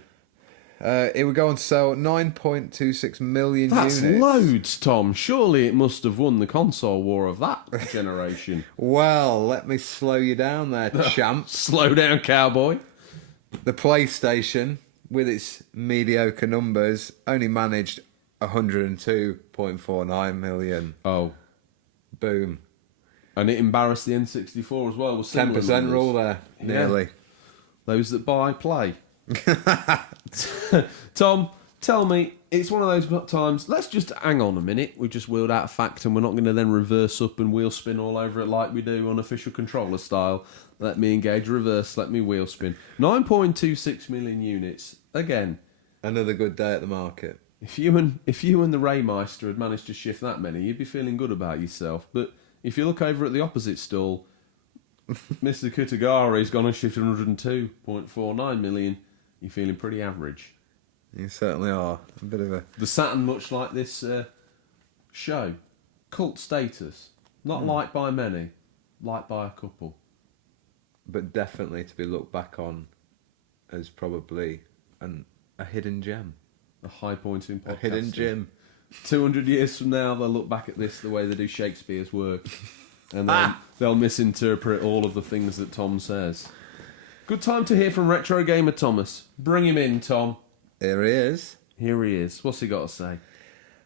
It would go on to sell 9.26 million That's units. loads, Tom. Surely it must have won the console war of that generation. Well, let me slow you down there, champ. Slow down, cowboy. The PlayStation, with its mediocre numbers, only managed 102.49 million. Oh. Boom. And it embarrassed the N64 as well. 10% rule there, nearly. Those that buy, play. Tom, tell me, it's one of those times, let's just hang on a minute. We've just wheeled out a fact and we're not going to then reverse up and wheel spin all over it like we do on official controller style. Let me engage reverse, let me wheel spin. 9.26 million units. Again. Another good day at the market. If you and the Raymeister had managed to shift that many, you'd be feeling good about yourself. But if you look over at the opposite stall, Mr. Kutagari's gone and shifted 102.49 million. You're feeling pretty average. You certainly are. A bit of a... The Saturn, much like this show, cult status. Not liked by many, liked by a couple. But definitely to be looked back on as probably a hidden gem. A high point in podcasting. A hidden gem. 200 years from now, they'll look back at this the way they do Shakespeare's work. And then they'll misinterpret all of the things that Tom says. Good time to hear from Retro Gamer Thomas. Bring him in, Tom. Here he is. Here he is. What's he got to say?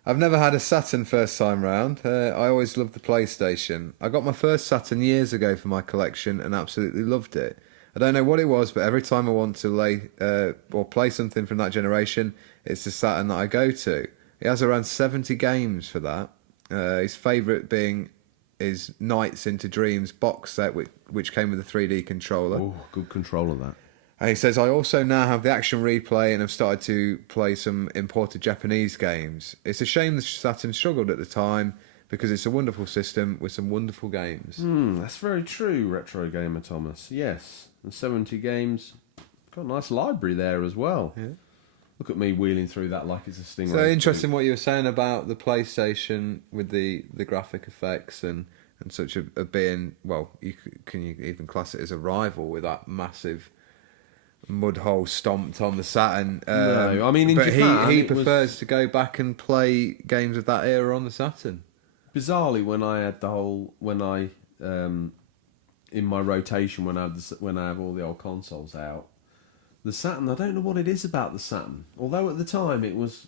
I've never had a Saturn first time round. I always loved the PlayStation. I got my first Saturn years ago for my collection and absolutely loved it. I don't know what it was, but every time I want to play something from that generation, it's the Saturn that I go to. He has around 70 games for that. His favourite being his Nights into Dreams box set, which came with a 3D controller. Oh, good control of that. And he says, I also now have the Action Replay and have started to play some imported Japanese games. It's a shame the Saturn struggled at the time because it's a wonderful system with some wonderful games. That's very true, Retro Gamer Thomas. Yes, and 70 games. Got a nice library there as well. Yeah. Look at me wheeling through that like it's a Stingray. So interesting what you were saying about the PlayStation with the graphic effects and such a being, well, can you even class it as a rival with that massive mud hole stomped on the Saturn? No, I mean in Japan, he prefers to go back and play games of that era on the Saturn. Bizarrely, when I had in my rotation when I have all the old consoles out, the Saturn, I don't know what it is about the Saturn. Although at the time it was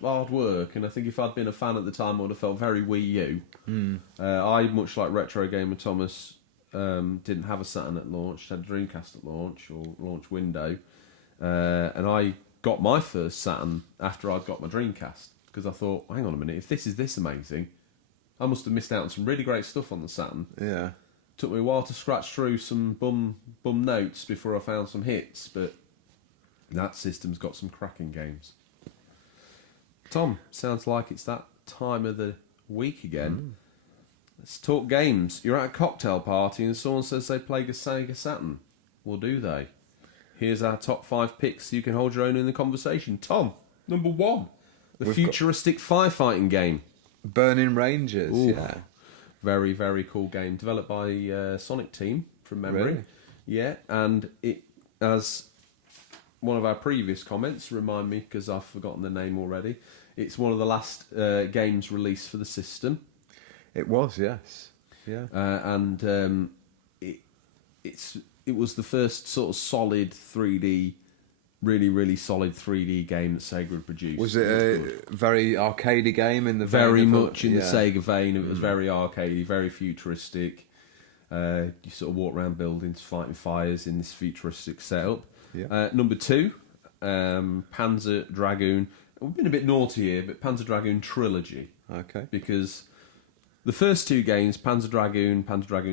hard work, and I think if I'd been a fan at the time, I would have felt very Wii U. I, much like Retro Gamer Thomas, didn't have a Saturn at launch, had a Dreamcast at launch, or launch window. And I got my first Saturn after I'd got my Dreamcast, because I thought, hang on a minute, if this is this amazing, I must have missed out on some really great stuff on the Saturn. Yeah. Took me a while to scratch through some bum notes before I found some hits, but that system's got some cracking games. Tom, sounds like it's that time of the week again. Let's talk games. You're at a cocktail party and someone says they play a Sega Saturn. Well, do they? Here's our top 5 picks so you can hold your own in the conversation. Tom, number 1. The futuristic firefighting game. Burning Rangers, Ooh. yeah. Very, very cool game. Developed by Sonic Team, from memory. Really? Yeah, and it, as one of our previous comments, remind me because I've forgotten the name already, it's one of the last games released for the system. It was, yes. Yeah. And it was the first sort of solid 3D, really, really solid 3D game that Sega had produced. Was it a very arcadey game in the very vein much in the yeah. Sega vein? It was very arcadey, very futuristic. You sort of walk around buildings, fighting fires in this futuristic setup. Yeah. Number 2, Panzer Dragoon. we've been a bit naughty here, but Panzer Dragoon Trilogy. Okay. Because the first two games, Panzer Dragoon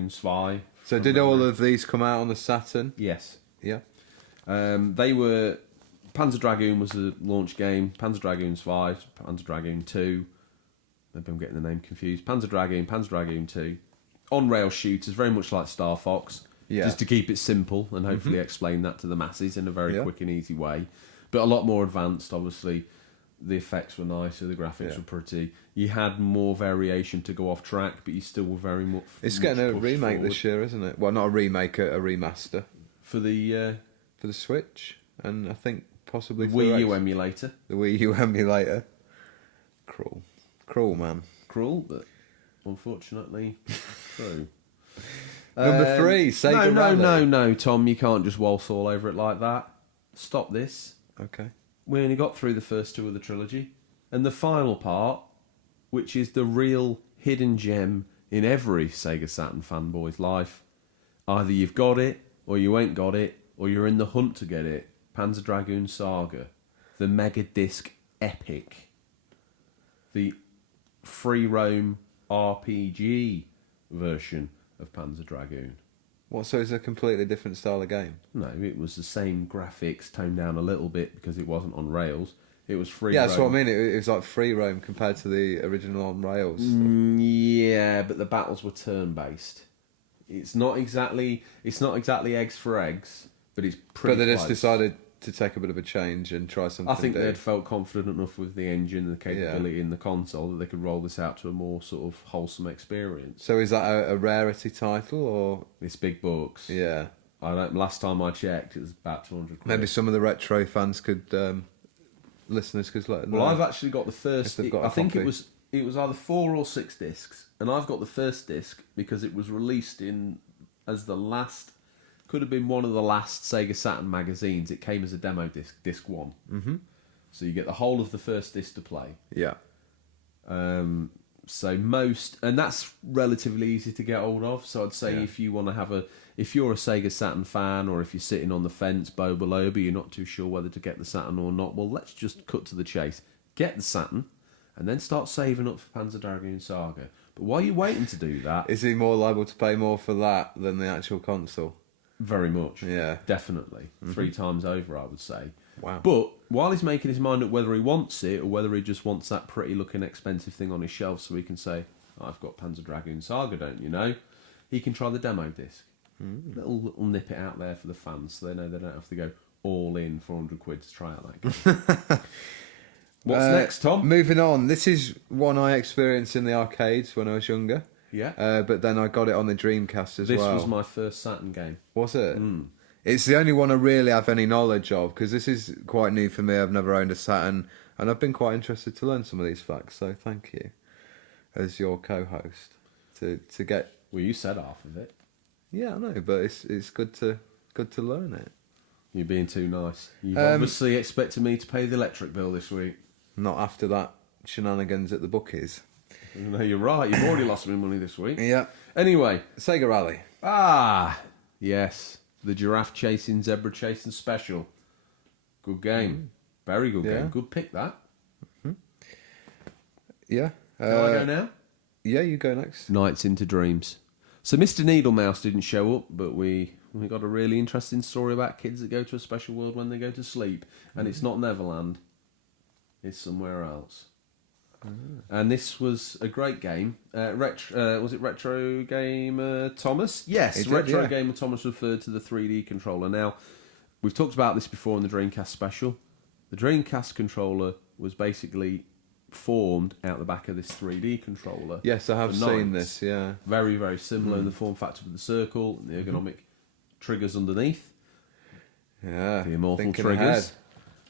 2. So did all of these come out on the Saturn? Yes. Yeah. They were... Panzer Dragoon was a launch game. Panzer Dragoon 5, Panzer Dragoon 2. Maybe I'm getting the name confused. Panzer Dragoon 2. On-rail shooters, very much like Star Fox. Yeah. Just to keep it simple and hopefully explain that to the masses in a very quick and easy way. But a lot more advanced, obviously. The effects were nicer, the graphics were pretty. You had more variation to go off track, but you still were very much. It's getting a pushed remake forward. this year, isn't it? Well, not a remake, a remaster For the for the Switch, and I think possibly for Wii U X- emulator. the Wii U emulator. Cruel man. Cruel, but unfortunately true. Number 3, Sega Rally. No, Tom, you can't just waltz all over it like that. Stop this. Okay. We only got through the first two of the trilogy. And the final part, which is the real hidden gem in every Sega Saturn fanboy's life. Either you've got it, or you ain't got it, or you're in the hunt to get it. Panzer Dragoon Saga. The Mega Disc Epic. The free roam RPG version of Panzer Dragoon. What? So it's a completely different style of game? No, it was the same graphics, toned down a little bit because it wasn't on rails. It was free. Yeah, that's what I roam. mean. It was like free roam compared to the original on rails. Yeah, but the battles were turn based. It's not exactly eggs for eggs, but it's pretty. But they just close. decided to take a bit of a change and try something. I think new. they'd felt confident enough with the engine and the capability in the console that they could roll this out to a more sort of wholesome experience. So is that a rarity title or? It's big bucks. Yeah. I don't. Last time I checked, it was about 200 quid. Maybe some of the retro fans could, listeners could let them know. Well, I've actually got the first. If they've got a I think copy. it was either 4 or 6 discs, and I've got the first disc because it was released in as the last. Could have been one of the last Sega Saturn magazines. It came as a demo disc, disc 1. Mm-hmm. So you get the whole of the first disc to play. Yeah. So most, and that's relatively easy to get hold of. So I'd say if you want to if you're a Sega Saturn fan, or if you're sitting on the fence, bow below, but you're not too sure whether to get the Saturn or not, well, let's just cut to the chase. Get the Saturn, and then start saving up for Panzer Dragoon Saga. But while you're waiting to do that, Is he more liable to pay more for that than the actual console? very much, Yeah. definitely, 3 times over, I would say. Wow. But while he's making his mind up whether he wants it or whether he just wants that pretty looking expensive thing on his shelf so he can say, I've got Panzer Dragoon Saga, don't you know? He can try the demo disc. Little nip it out there for the fans so they know they don't have to go all in 400 quid to try out that game. What's next, Tom? Moving on. This is one I experienced in the arcades when I was younger. Yeah. But then I got it on the Dreamcast as This well. was my first Saturn game. Was it? It's the only one I really have any knowledge of, because this is quite new for me. I've never owned a Saturn, and I've been quite interested to learn some of these facts, so thank you, as your co-host, to get... Well, you said half of it. Yeah, I know, but it's good to learn it. You're being too nice. You've obviously expected me to pay the electric bill this week. Not after that shenanigans at the bookies. No, you're right. You've already lost me money this week. Yeah. Anyway. Sega Rally. Yes. The giraffe chasing, zebra chasing special. Good game. Very good game. Good pick, that. Yeah. Can I go now? Yeah, you go next. Nights into Dreams. So Mr. Needlemouse didn't show up, but we got a really interesting story about kids that go to a special world when they go to sleep. And it's not Neverland. It's somewhere else. And this was a great game. Was it Retro Gamer Thomas? Yes, It did, Retro yeah. Gamer Thomas referred to the 3D controller. Now, we've talked about this before in the Dreamcast special. The Dreamcast controller was basically formed out the back of this 3D controller. Yes, I have for seen Knights. this, yeah. Very, very similar in the form factor with the circle and the ergonomic triggers underneath. Yeah. The immortal thinking triggers. ahead.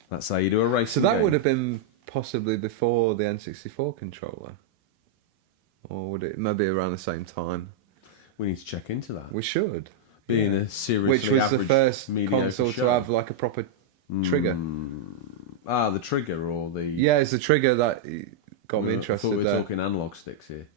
That's how you do a race. So that would have been possibly before the N64 controller. Or would it maybe around the same time? We need to check into that. We should. Being a seriously Which was the average, first mediocre console show. to have like a proper trigger. The trigger or the... Yeah, it's the trigger that got me I interested thought we were there. talking analog sticks here.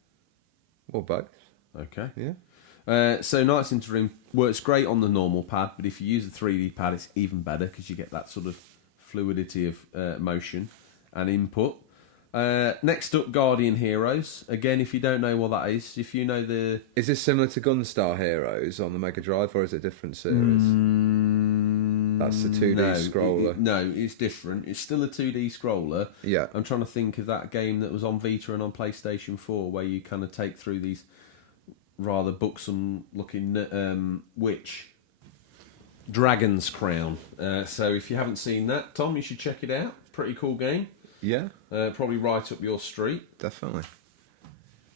Or both. Okay. Yeah. So Nights into Dream works great on the normal pad, but if you use the 3D pad, it's even better because you get that sort of fluidity of motion. and input. Next up, Guardian Heroes. Again, if you don't know what that is, if you know the... Is this similar to Gunstar Heroes on the Mega Drive, or is it a different series? That's a 2D scroller. No, it's different. It's still a 2D scroller. Yeah. I'm trying to think of that game that was on Vita and on PlayStation 4, where you kind of take through these rather buxom-looking witch. Dragon's Crown. So if you haven't seen that, Tom, you should check it out. Pretty cool game. Yeah. Probably right up your street. Definitely.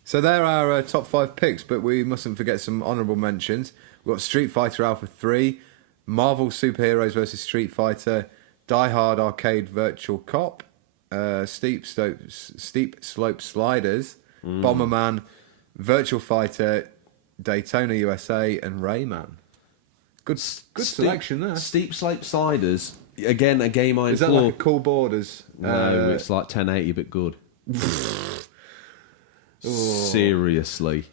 So there are our top 5 picks, but we mustn't forget some honourable mentions. We've got Street Fighter Alpha 3, Marvel Superheroes vs. Street Fighter, Die Hard Arcade Virtual Cop, Steep Slope Sliders, Bomberman, Virtual Fighter, Daytona USA, and Rayman. Good selection there. Steep Slope Sliders. Again, a game I Is that implore. like a Cool Borders? No, it's like 1080 but good. Seriously.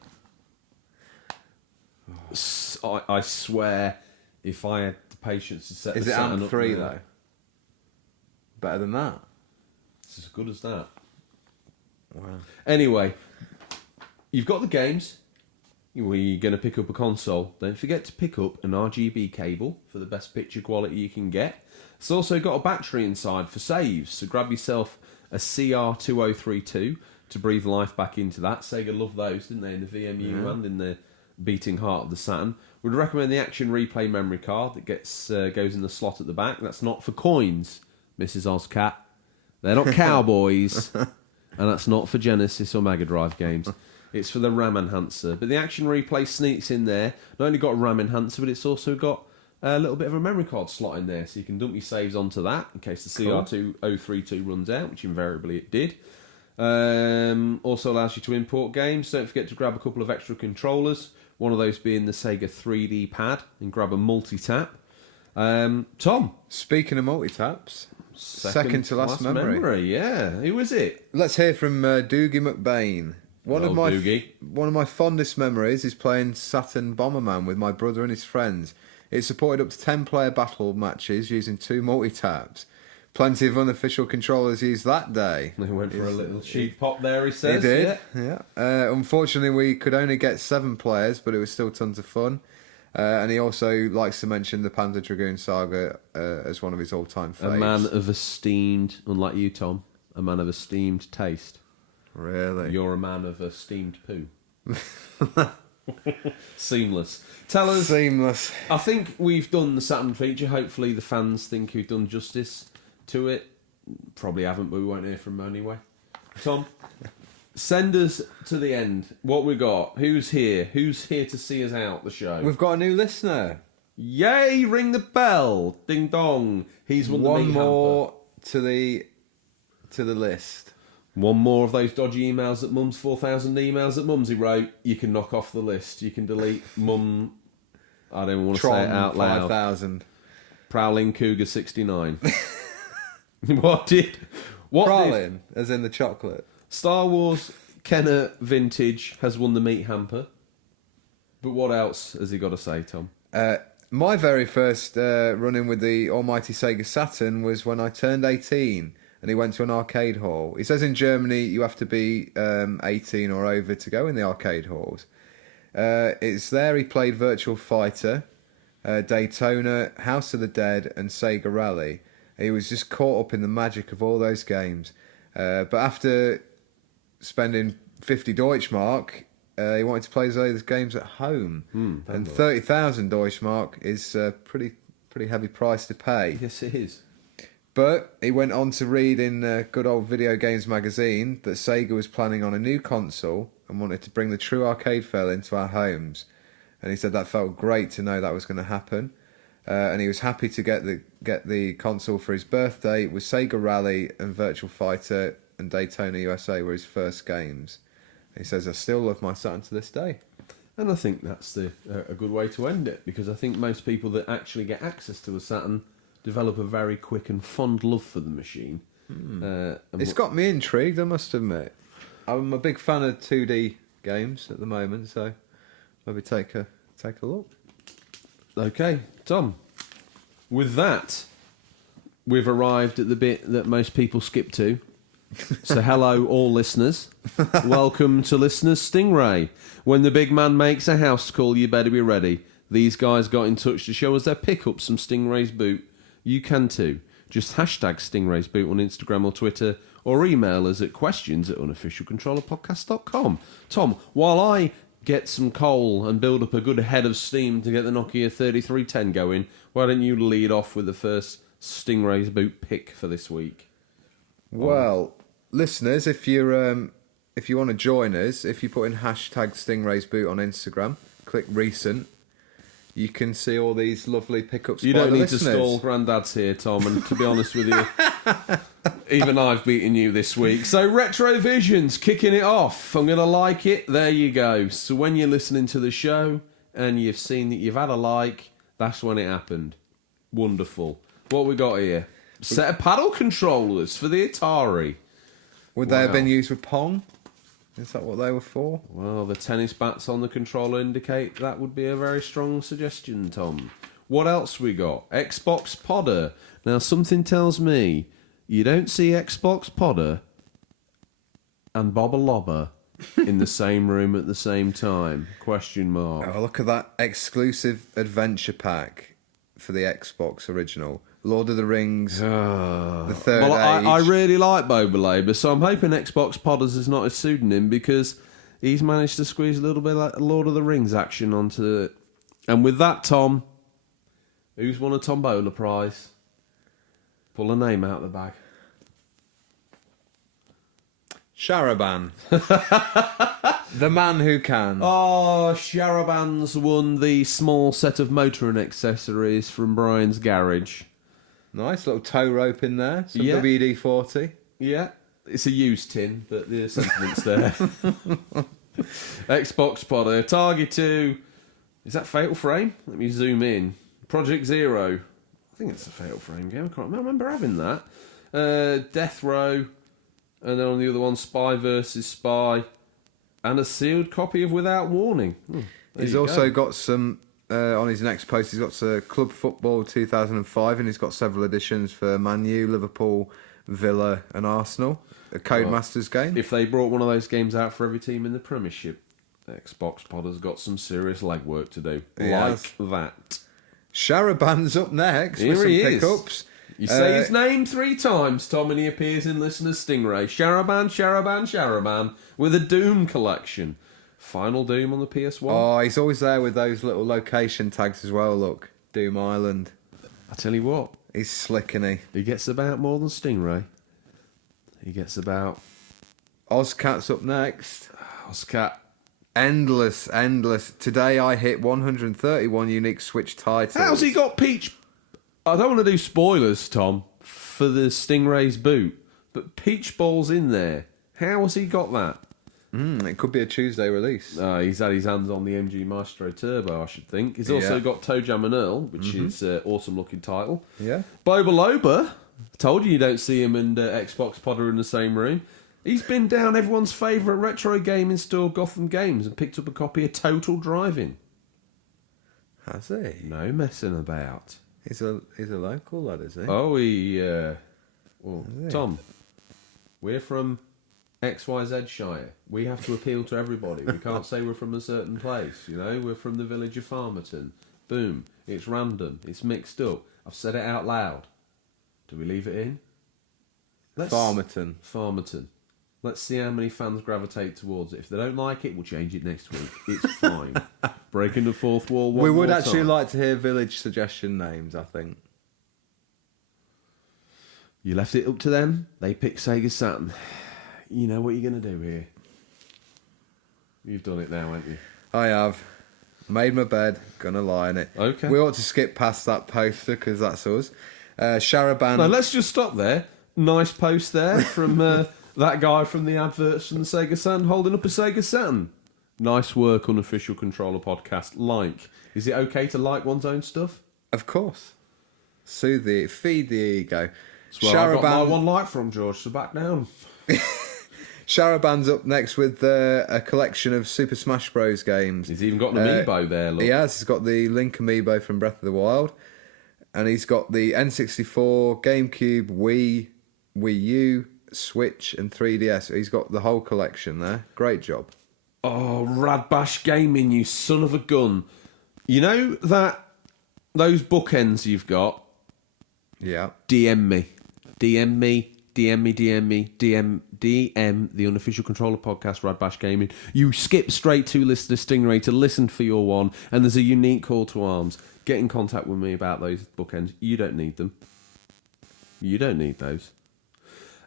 I swear, if I had the patience to set Is the it Saturn AMP up 3 now, though? Better than that? it's as good as that. Wow. Anyway, you've got the games. We're going to pick up a console. Don't forget to pick up an RGB cable for the best picture quality you can get. It's also got a battery inside for saves, so grab yourself a CR2032 to breathe life back into that. Sega loved those, didn't they, in the VMU and in the beating heart of the Saturn. We'd recommend the Action Replay memory card that goes in the slot at the back. That's not for coins, Mrs. Ozcat. They're not cowboys. And that's not for Genesis or Mega Drive games. It's for the RAM enhancer. But the Action Replay sneaks in there. Not only got a RAM enhancer, but it's also got a little bit of a memory card slot in there. So you can dump your saves onto that in case the CR2032 runs out, which invariably it did. Also allows you to import games. Don't forget to grab a couple of extra controllers. One of those being the Sega 3D pad. And grab a multi-tap. Tom. Speaking of multi-taps, second to last memory. Yeah. Who was it? Let's hear from Doogie McBain. One of my fondest memories is playing Saturn Bomberman with my brother and his friends. It supported up to 10-player battle matches using 2 multi-taps. Plenty of unofficial controllers used that day. He went for a little cheap pop there, he says. He did, yeah. Unfortunately, we could only get 7 players, but it was still tons of fun. And he also likes to mention the Panzer Dragoon Saga as one of his all-time faves. A man of esteemed, unlike you, Tom, a man of esteemed taste. Really? You're a man of esteemed poo. Seamless. Tell us. Seamless. I think we've done the Saturn feature. Hopefully the fans think we've done justice to it. Probably haven't, but we won't hear from them anyway. Tom, send us to the end. What we got? Who's here? Who's here to see us out the show? We've got a new listener. Yay! Ring the bell. Ding dong. He's won the One meat more to the list. One more of those dodgy emails that Mum's 4,000 emails that Mumsy wrote. You can knock off the list. You can delete Mum. I don't even want to say it out loud. 5,000. Prowling Cougar 69. What did Prowling, as in the chocolate. Star Wars Kenner Vintage has won the meat hamper. But what else has he got to say, Tom? My very first run-in with the almighty Sega Saturn was when I turned 18 and he went to an arcade hall. He says in Germany you have to be 18 or over to go in the arcade halls. It's there he played Virtual Fighter, Daytona, House of the Dead and Sega Rally. He was just caught up in the magic of all those games. But after spending 50 Deutschmark, he wanted to play those games at home. And 30,000 Deutschmark is a pretty heavy price to pay. Yes, it is. But he went on to read in good old Video Games magazine that Sega was planning on a new console and wanted to bring the true arcade feel into our homes. And he said that felt great to know that was going to happen. And he was happy to get the console for his birthday with Sega Rally and Virtual Fighter and Daytona USA were his first games. He says, I still love my Saturn to this day. And I think that's a good way to end it, because I think most people that actually get access to a Saturn develop a very quick and fond love for the machine. It's got me intrigued, I must admit. I'm a big fan of 2D games at the moment, so maybe take a look. Okay, Tom. With that, we've arrived at the bit that most people skip to, So hello, all listeners. Welcome to Listener's Stingray. When the big man makes a house call, you better be ready. These guys got in touch to show us their pickups from Stingray's boot. You can too. Just hashtag Stingray's boot on Instagram or Twitter, or email us at questions@unofficialcontrollerpodcast.com. Tom, while I get some coal and build up a good head of steam to get the Nokia 3310 going, why don't you lead off with the first Stingray's boot pick for this week? Well, listeners, if you want to join us, if you put in hashtag Stingray's boot on Instagram, click recent, you can see all these lovely pickups. You by don't the need listeners. to stall Grandad's here, Tom, and to be honest with you, even I've beaten you this week. So Retrovision's kicking it off. I'm going to like it. There you go. So when you're listening to the show and you've seen that you've had a like, that's when it happened. Wonderful. What we got here? Set of paddle controllers for the Atari. Would they have been used with Pong? Is that what they were for? Well, the tennis bats on the controller indicate that would be a very strong suggestion, Tom. What else we got? Xbox Podder. Now, something tells me you don't see Xbox Podder and Bobba Lobber in the same room at the same time. Question mark. Oh, look at that exclusive adventure pack for the Xbox original. Lord of the Rings, the Third Well, Age. I really like Boba Labour, so I'm hoping Xbox Podders is not a pseudonym because he's managed to squeeze a little bit like Lord of the Rings action onto it. And with that, Tom, who's won a Tombola prize? Pull a name out of the bag. Sharaban. The man who can. Oh, Sharaban's won the small set of motoring accessories from Brian's garage. Nice little tow rope in there. Some Yeah. WD-40. Yeah, it's a used tin, but the sentiment's there. Xbox Podder, Target 2. Is that Fatal Frame? Let me zoom in. Project Zero. I think it's a Fatal Frame game. I can't remember having that. Death Row. And then on the other one, Spy vs. Spy. And a sealed copy of Without Warning. He's also got some... on his next post, he's got Club Football 2005, and he's got several editions for Man U, Liverpool, Villa, and Arsenal. A Codemasters game. If they brought one of those games out for every team in the Premiership, Xbox Podder's got some serious legwork to do. Yes. Like that. Sharaban's up next Here with some he is. pickups. You say his name 3 times, Tom, and he appears in Listener's Stingray. Sharaban, Sharaban, Sharaban, with a Doom collection. Final Doom on the PS1. Oh, he's always there with those little location tags as well, look. Doom Island. I tell you what, He's slick, isn't he? he gets about more than Stingray. He gets about Ozcat's up next. Oscar. Endless. Today I hit 131 unique Switch titles. How's he got Peach? I don't want to do spoilers, Tom, for the Stingray's boot, but Peach Ball's in there. How has he got that? It could be a Tuesday release. He's had his hands on the MG Maestro Turbo, I should think. He's also got Toe Jam and Earl, which is an awesome looking title. Yeah. Boba Loba. Told you don't see him and Xbox Podder in the same room. He's been down everyone's favourite retro gaming store, Gotham Games, and picked up a copy of Total Driving. Has he? No messing about. He's a local lad, is he? Oh, well, Tom, we're from XYZ Shire. We have to appeal to everybody. We can't say we're from a certain place, you know? We're from the village of Farmerton. Boom. It's random. It's mixed up. I've said it out loud. Do we leave it in? Farmerton. Farmerton. Let's see how many fans gravitate towards it. If they don't like it, we'll change it next week. It's fine. Breaking the fourth wall one We would more actually time. like to hear village suggestion names, I think. You left it up to them. They picked Sega Saturn. You know what you're going to do here. You've done it now, haven't you? I have. Made my bed, gonna lie in it. Okay. We ought to skip past that poster because that's us. Sharaban. No, let's just stop there. Nice post there from that guy from the adverts from the Sega Saturn holding up a Sega Saturn. Nice work, Unofficial Controller Podcast. Like. Is it okay to like one's own stuff? Of course. Feed the ego. That's where I got my one like from, George, so back down. Sharaban's up next with a collection of Super Smash Bros. Games. He's even got an amiibo there, look. He has. He's got the Link amiibo from Breath of the Wild. And he's got the N64, GameCube, Wii U, Switch and 3DS. He's got the whole collection there. Great job. Oh, Radbash Gaming, you son of a gun. You know those bookends you've got? Yeah. DM me, DM the unofficial controller podcast, Radbash Gaming. You skip straight to listen to Stingray to listen for your one, and there's a unique call to arms. Get in contact with me about those bookends. You don't need them. You don't need those.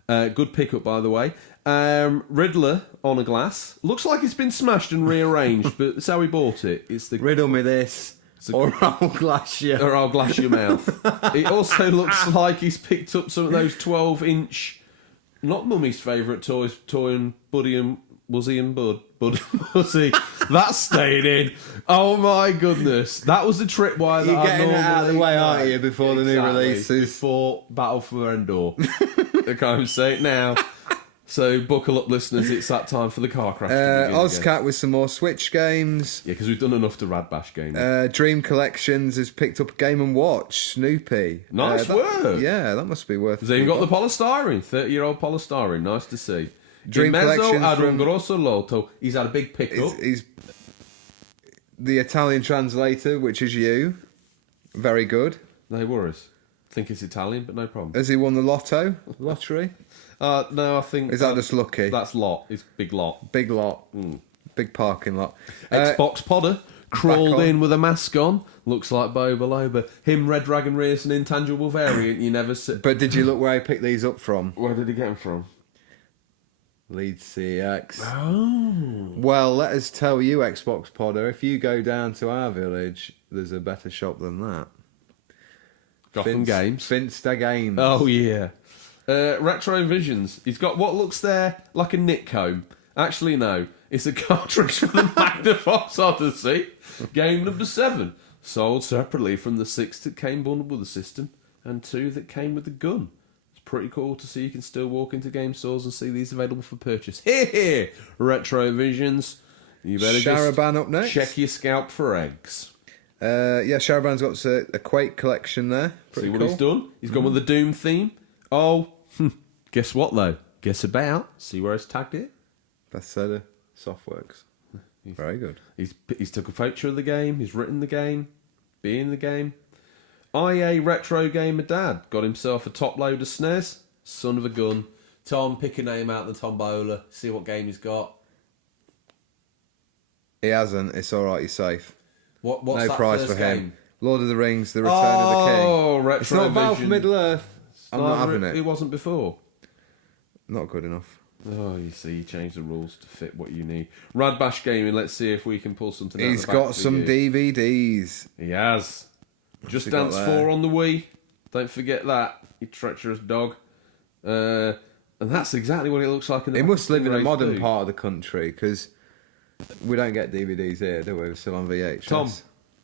Good pickup, by the way. Riddler on a glass. Looks like it's been smashed and rearranged, but that's how we bought it. It's the Riddle me this, or I'll glass you. Or I'll glass your mouth. It also looks like he's picked up some of those 12-inch, not Mummy's favourite toys, Toy and Buddy and Wuzzy and Bud and Wuzzy. That's staying in. Oh my goodness. That was the tripwire that You're getting it out of the normally- way, aren't you, before the new releases? Before Battle for Endor. I can't say it now. So buckle up, listeners. It's that time for the car crash. Ozcat with some more Switch games. Yeah, because we've done enough to Radbash Gaming. Dream Collections has picked up a Game & Watch, Snoopy. Nice work. Yeah, that must be worth it. They've got the polystyrene, 30-year-old polystyrene. Nice to see. Dream Di mezzo Collections ad un from- grosso lotto. He's had a big pickup. He's the Italian translator, which is you. Very good. No worries. Think it's Italian, but no problem. Has he won the lottery? No, I think... Is that just lucky? That's lot. It's big lot. Big lot. Big parking lot. Xbox Podder crawled back on. in with a mask on. Looks like Boba Loba. Him, Red Dragon Rears, an intangible variant. You never see... But did you look where he picked these up from? Where did he get them from? Leeds CX. Oh. Well, let us tell you, Xbox Podder, if you go down to our village, there's a better shop than that. Gotham Games. Finster Games. Oh, yeah. Retro Visions. He's got what looks there like a Nick comb. Actually, no. It's a cartridge for the Magnavox Odyssey. Game number 7. Sold separately from the 6 that came bundled with the system and 2 that came with the gun. It's pretty cool to see you can still walk into game stores and see these available for purchase. Here, Retro Visions. You better Sharaban up next. check your scalp for eggs. Yeah, Sharaban's got a Quake collection there. Pretty See what cool. he's done? He's gone with the Doom theme. Oh, guess what though? Guess about. See where he's tagged it? Bestseller Softworks. Very good. He's took a picture of the game. He's written the game. Be in the game. IA Retro Gamer Dad got himself a top load of SNES. Son of a gun. Tom, pick a name out of the tombola. See what game he's got. He hasn't. It's all right. He's safe. What's No that prize first for him. game? Lord of the Rings: The Return of the King. Oh, Retro It's not Battle for Vision. Middle Earth. I'm not having It it. wasn't before. Not good enough. Oh, you see, you changed the rules to fit what you need. Radbash Gaming, let's see if we can pull something out He's of the back got for some you. DVDs. He has. Just he got Dance there? 4 on the Wii. Don't forget that, you treacherous dog. And that's exactly what it looks like in the He back must of live in a Stingrays modern too. part of the country because we don't get DVDs here, do we? We're still on VHS. Tom,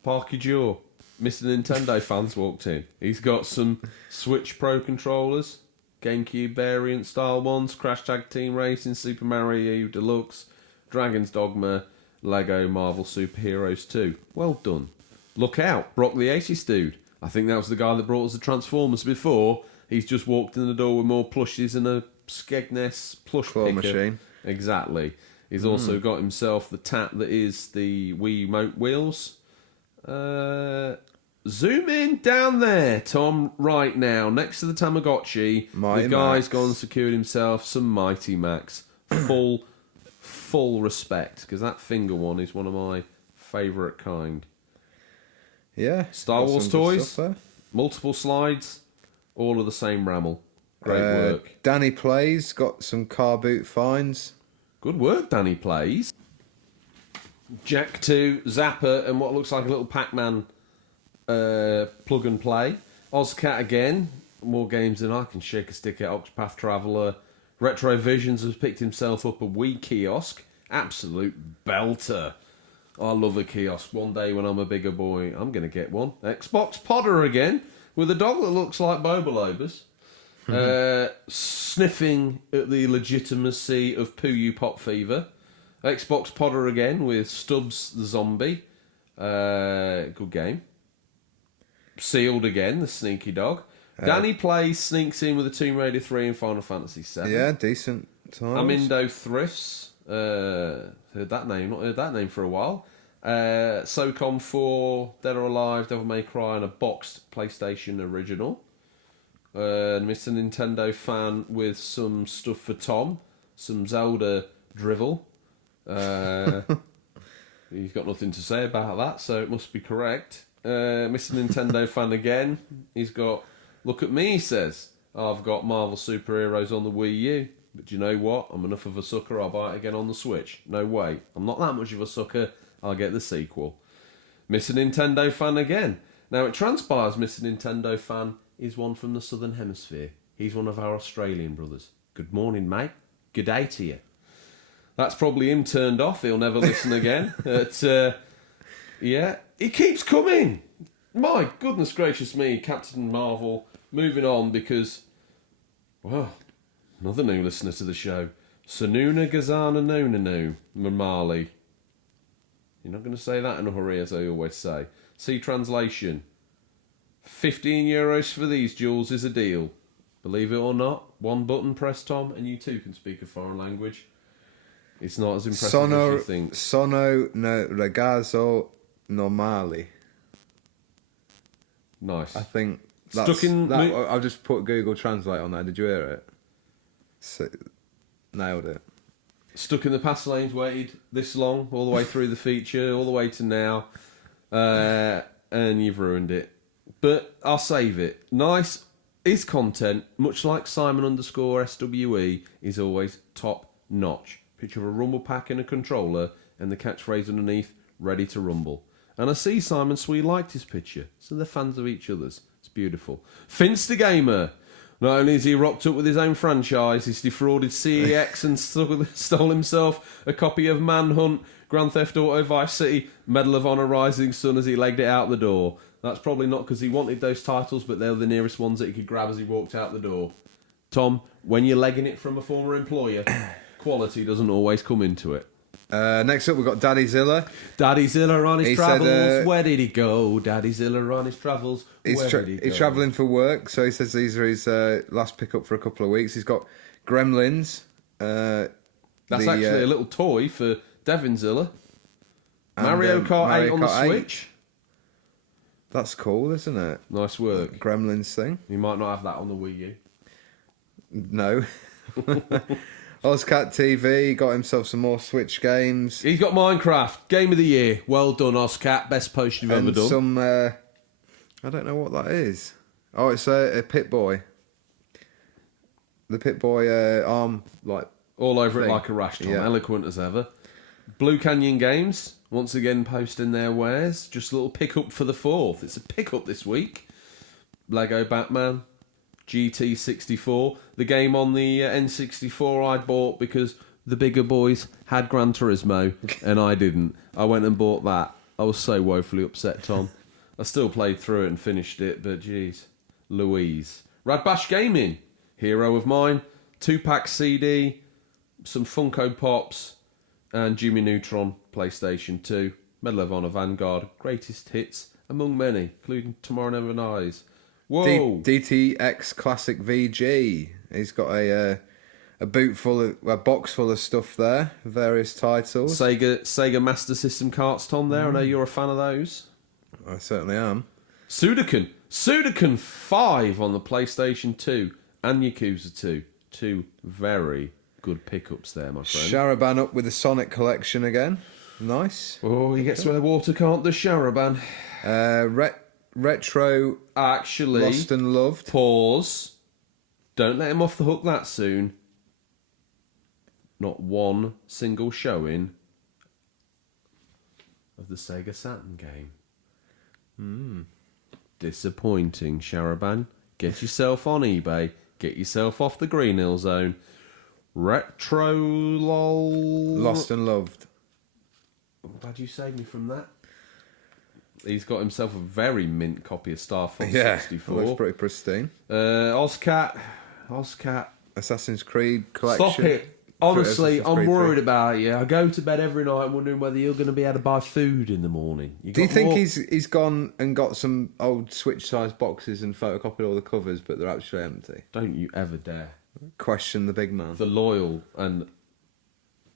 park your jaw. Mr. Nintendo fans walked in. He's got some Switch Pro controllers, GameCube variant style ones, Crash Tag Team Racing, Super Mario U Deluxe, Dragon's Dogma, Lego Marvel Superheroes 2. Well done. Look out, Brock the Aces dude. I think that was the guy that brought us the Transformers before. He's just walked in the door with more plushies and a Skegness plush Claw picker. machine. Exactly. He's also got himself the tap that is the Wii Remote wheels. Zoom in down there, Tom, right now, next to the Tamagotchi. Mighty the guy's Max. gone and secured himself some Mighty Max. Full respect, because that finger one is one of my favourite kind. Yeah. Star got Wars some good toys. stuff Multiple slides, all of the same Rammel. Great there. work. Danny Plays got some car boot finds. Good work, Danny Plays. Jack 2, Zapper, and what looks like a little Pac-Man plug and play. Ozcat again. More games than I can shake a stick at. Octopath Traveler. Retro Visions has picked himself up a Wii kiosk. Absolute belter. I love a kiosk. One day when I'm a bigger boy, I'm going to get one. Xbox Podder again, with a dog that looks like Boba Lobus. Sniffing at the legitimacy of Puyo Pop Fever. Xbox Podder again with Stubbs the Zombie. Good game. Sealed again, the sneaky dog. Danny Plays sneaks in with a Tomb Raider 3 and Final Fantasy 7. Yeah, decent times. Amindo Thrifts. Heard that name. Not heard that name for a while. SOCOM 4, Dead or Alive, Devil May Cry, and a boxed PlayStation original. Mr. Nintendo fan with some stuff for Tom. Some Zelda drivel. He's got nothing to say about that, so it must be correct. Mr. Nintendo fan again. He's got, look at me, he says. I've got Marvel Superheroes on the Wii U. But do you know what? I'm enough of a sucker, I'll buy it again on the Switch. No way. I'm not that much of a sucker. I'll get the sequel. Mr. Nintendo fan again. Now, it transpires Mr. Nintendo fan is one from the Southern Hemisphere. He's one of our Australian brothers. Good morning, mate. Good day to you. That's probably him turned off. He'll never listen again. But, yeah, he keeps coming. My goodness gracious me, Captain Marvel. Moving on because, well, another new listener to the show. Sununa Gazana No Mamali. You're not going to say that in a hurry, as I always say. See translation. €15 for these jewels is a deal. Believe it or not, one button press, Tom, and you too can speak a foreign language. It's not as impressive as you think. Sono no ragazzo normale. Nice. I think that's... I'll just put Google Translate on there. Did you hear it? Nailed it. Stuck in the past lanes, waited this long, all the way through the feature, all the way to now, and you've ruined it. But I'll save it. Nice. His content, much like Simon_SWE, is always top notch. Picture of a rumble pack and a controller, and the catchphrase underneath, ready to rumble. And I see Simon Swee liked his picture, so they're fans of each other's. It's beautiful. Finster Gamer. Not only has he rocked up with his own franchise, he's defrauded CEX and stole himself a copy of Manhunt, Grand Theft Auto Vice City, Medal of Honor Rising Sun as he legged it out the door. That's probably not because he wanted those titles, but they're the nearest ones that he could grab as he walked out the door. Tom, when you're legging it from a former employer, quality doesn't always come into it. Next up, we've got Daddy Zilla. Daddy Zilla on his travels. Where did he go? Daddy Zilla on his travels. Where did he go? He's travelling for work, so he says these are his last pickup for a couple of weeks. He's got Gremlins. That's actually a little toy for Devin Zilla. Mario Kart 8 on the Switch. That's cool, isn't it? Nice work. Gremlins thing. You might not have that on the Wii U. No. Ozcat TV got himself some more Switch games. He's got Minecraft Game of the Year. Well done, Ozcat. Best post you've ever done. Some I don't know what that is. Oh, it's a Pit-Boy. The Pit-Boy arm like all over thing. It like a rash, Tom. Yeah. Eloquent as ever. Blue Canyon Games once again posting their wares. Just a little pick-up for the 4th. It's a pick-up this week. Lego Batman. GT64, the game on the N64 I bought because the bigger boys had Gran Turismo and I didn't. I went and bought that. I was so woefully upset, Tom. I still played through it and finished it, but geez. Louise. Radbash Gaming, hero of mine, 2-pack CD, some Funko Pops, and Jimmy Neutron PlayStation 2, Medal of Honor Vanguard, greatest hits, among many, including Tomorrow Never Dies. Whoa! DTX Classic VG. He's got a box full of stuff there, various titles. Sega Master System carts, Tom. There, I know you're a fan of those. I certainly am. Sudoku 5 on the PlayStation 2 and Yakuza 2. Two very good pickups there, my friend. Sharaban up with the Sonic collection again. Nice. Oh, he gets where the water can't. The Sharaban. Retro. Actually, Lost and Loved. Pause. Don't let him off the hook that soon. Not one single showing of the Sega Saturn game. Disappointing, Sharaban. Get yourself on eBay. Get yourself off the Green Hill Zone. Retro lol. Lost and Loved. I'm glad you saved me from that. He's got himself a very mint copy of Star Fox 64. Looks pretty pristine. Ozcat. Assassin's Creed collection. Stop it. Honestly, Assassin's I'm Creed worried 3. about you. I go to bed every night wondering whether you're going to be able to buy food in the morning. Do you think he's gone and got some old Switch-sized boxes and photocopied all the covers, but they're actually empty? Don't you ever dare. Question the big man. The loyal and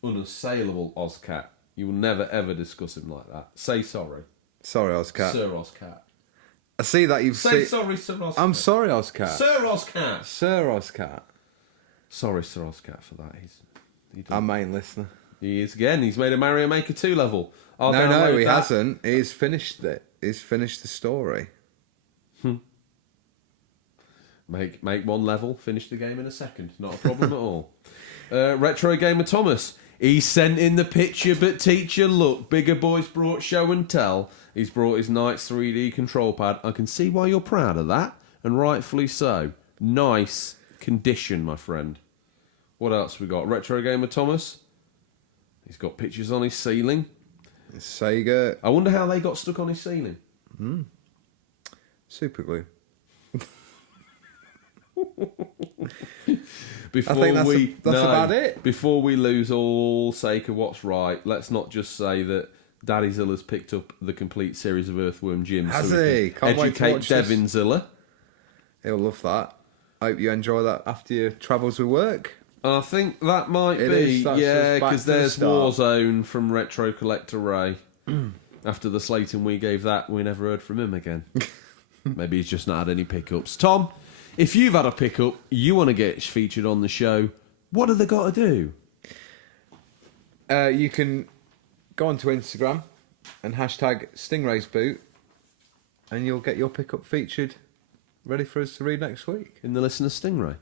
unassailable Ozcat. You will never ever discuss him like that. Say sorry. Sorry, Ozcat. Sir Ozcat. I see that you've Say seen... sorry, Sir Ozcat. I'm sorry, Ozcat. Sir Ozcat. Sir Ozcat. Sorry, Sir Ozcat, for that. Our main listener. He is again. He's made a Mario Maker 2 level. I'll No, download he that. hasn't. He's finished it. He's finished the story. Make one level, finish the game in a second. Not a problem at all. Retro Gamer Thomas. He sent in the picture, but teacher, look, bigger boys brought show and tell. He's brought his Knights 3D control pad. I can see why you're proud of that, and rightfully so. Nice condition, my friend. What else we got? Retro Gamer Thomas. He's got pictures on his ceiling. Sega I wonder how they got stuck on his ceiling. Super Glue. Before I think that's about it. Before we lose all sake of what's right, let's not just say that Daddy Zilla's picked up the complete series of Earthworm Jim. Has so he? we can Can't wait to educate watch Devin this. Zilla. He'll love that. I hope you enjoy that after your travels with work. I think that might It be, is. That's yeah, us back because to the there's start. Warzone from Retro Collector Ray. After the slating we gave that, we never heard from him again. Maybe he's just not had any pickups. Tom, if you've had a pickup, you want to get featured on the show, what have they got to do? You can go onto Instagram and hashtag Stingrays boot, and you'll get your pickup featured, ready for us to read next week. In the listener Stingray.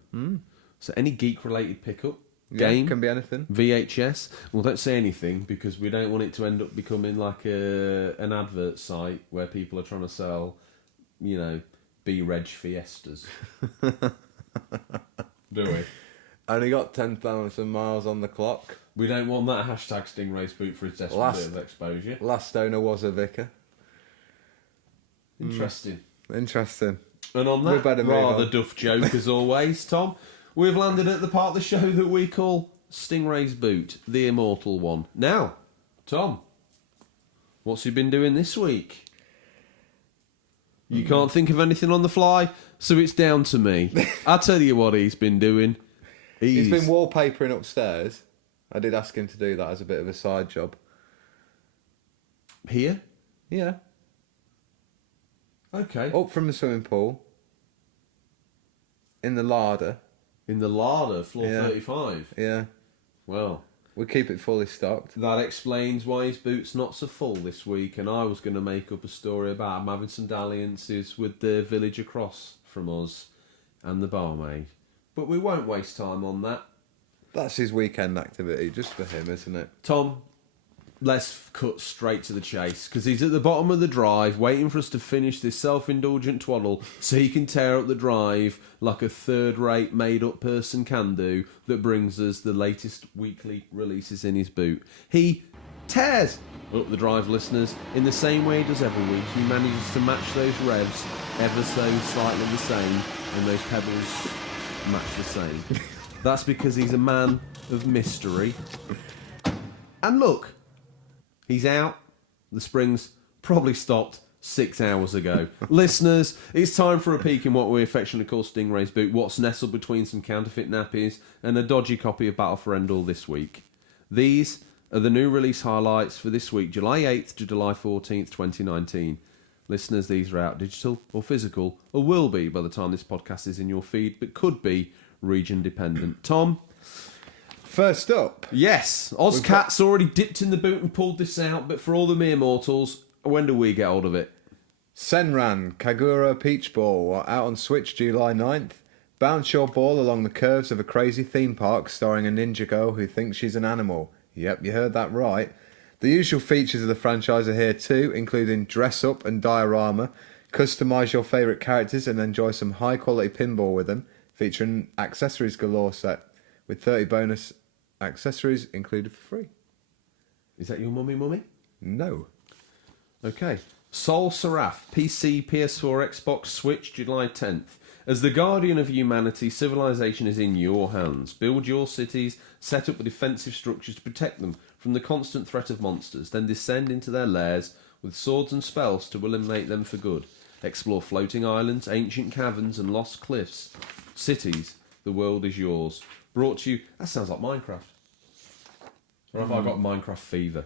So any geek-related pickup, Yeah, game, can be anything. VHS. Well, don't say anything because we don't want it to end up becoming like an advert site where people are trying to sell, B-Reg Fiestas. Do we? Only got 10,000 miles on the clock. We don't want that hashtag Stingrays boot for its desperate bit of exposure. Last owner was a vicar. Interesting. Interesting. And on We that better move rather on. duff joke, as always, Tom, we've landed at the part of the show that we call Stingray's Boot, the immortal one. Now, Tom, what's he been doing this week? You can't think of anything on the fly, so it's down to me. I'll tell you what he's been doing. He's been wallpapering upstairs. I did ask him to do that as a bit of a side job. Here? Yeah. Okay. Up from the swimming pool. In the larder. In the larder, floor Yeah. 35. Yeah. Well, We keep it fully stocked. that explains why his boot's not so full this week, and I was going to make up a story about him having some dalliances with the village across from us and the barmaid. But we won't waste time on that. That's his weekend activity, just for him, isn't it? Tom, let's cut straight to the chase, because he's at the bottom of the drive waiting for us to finish this self-indulgent twaddle so he can tear up the drive like a third-rate made-up person can do that brings us the latest weekly releases in his boot. He tears up the drive, listeners, in the same way he does every week. He manages to match those revs ever so slightly the same, and those pebbles match the same. That's because he's a man of mystery. And look, he's out. The spring's probably stopped 6 hours ago. Listeners, it's time for a peek in what we affectionately call Stingray's boot, what's nestled between some counterfeit nappies and a dodgy copy of Battle for Endor this week. These are the new release highlights for this week, July 8th to July 14th, 2019. Listeners, these are out digital or physical, or will be by the time this podcast is in your feed, but could be region dependent. Tom? First up, Yes, Ozcat's already dipped in the boot and pulled this out, but for all the mere mortals, when do we get hold of it? Senran Kagura Peach Ball, out on Switch July 9th. Bounce your ball along the curves of a crazy theme park starring a ninja girl who thinks she's an animal. Yep, you heard that right. The usual features of the franchise are here too, including dress up and diorama, customise your favourite characters and enjoy some high quality pinball with them, featuring accessories galore set, with 30 bonus accessories included for free. Is that your mummy? No. Okay. Soul Seraph, PC, PS4, Xbox, Switch, July 10th. As the guardian of humanity, civilization is in your hands. Build your cities, set up defensive structures to protect them from the constant threat of monsters, then descend into their lairs with swords and spells to eliminate them for good. Explore floating islands, ancient caverns and lost cliffs. Cities, the world is yours. Brought to you... That sounds like Minecraft. Or have I got Minecraft fever?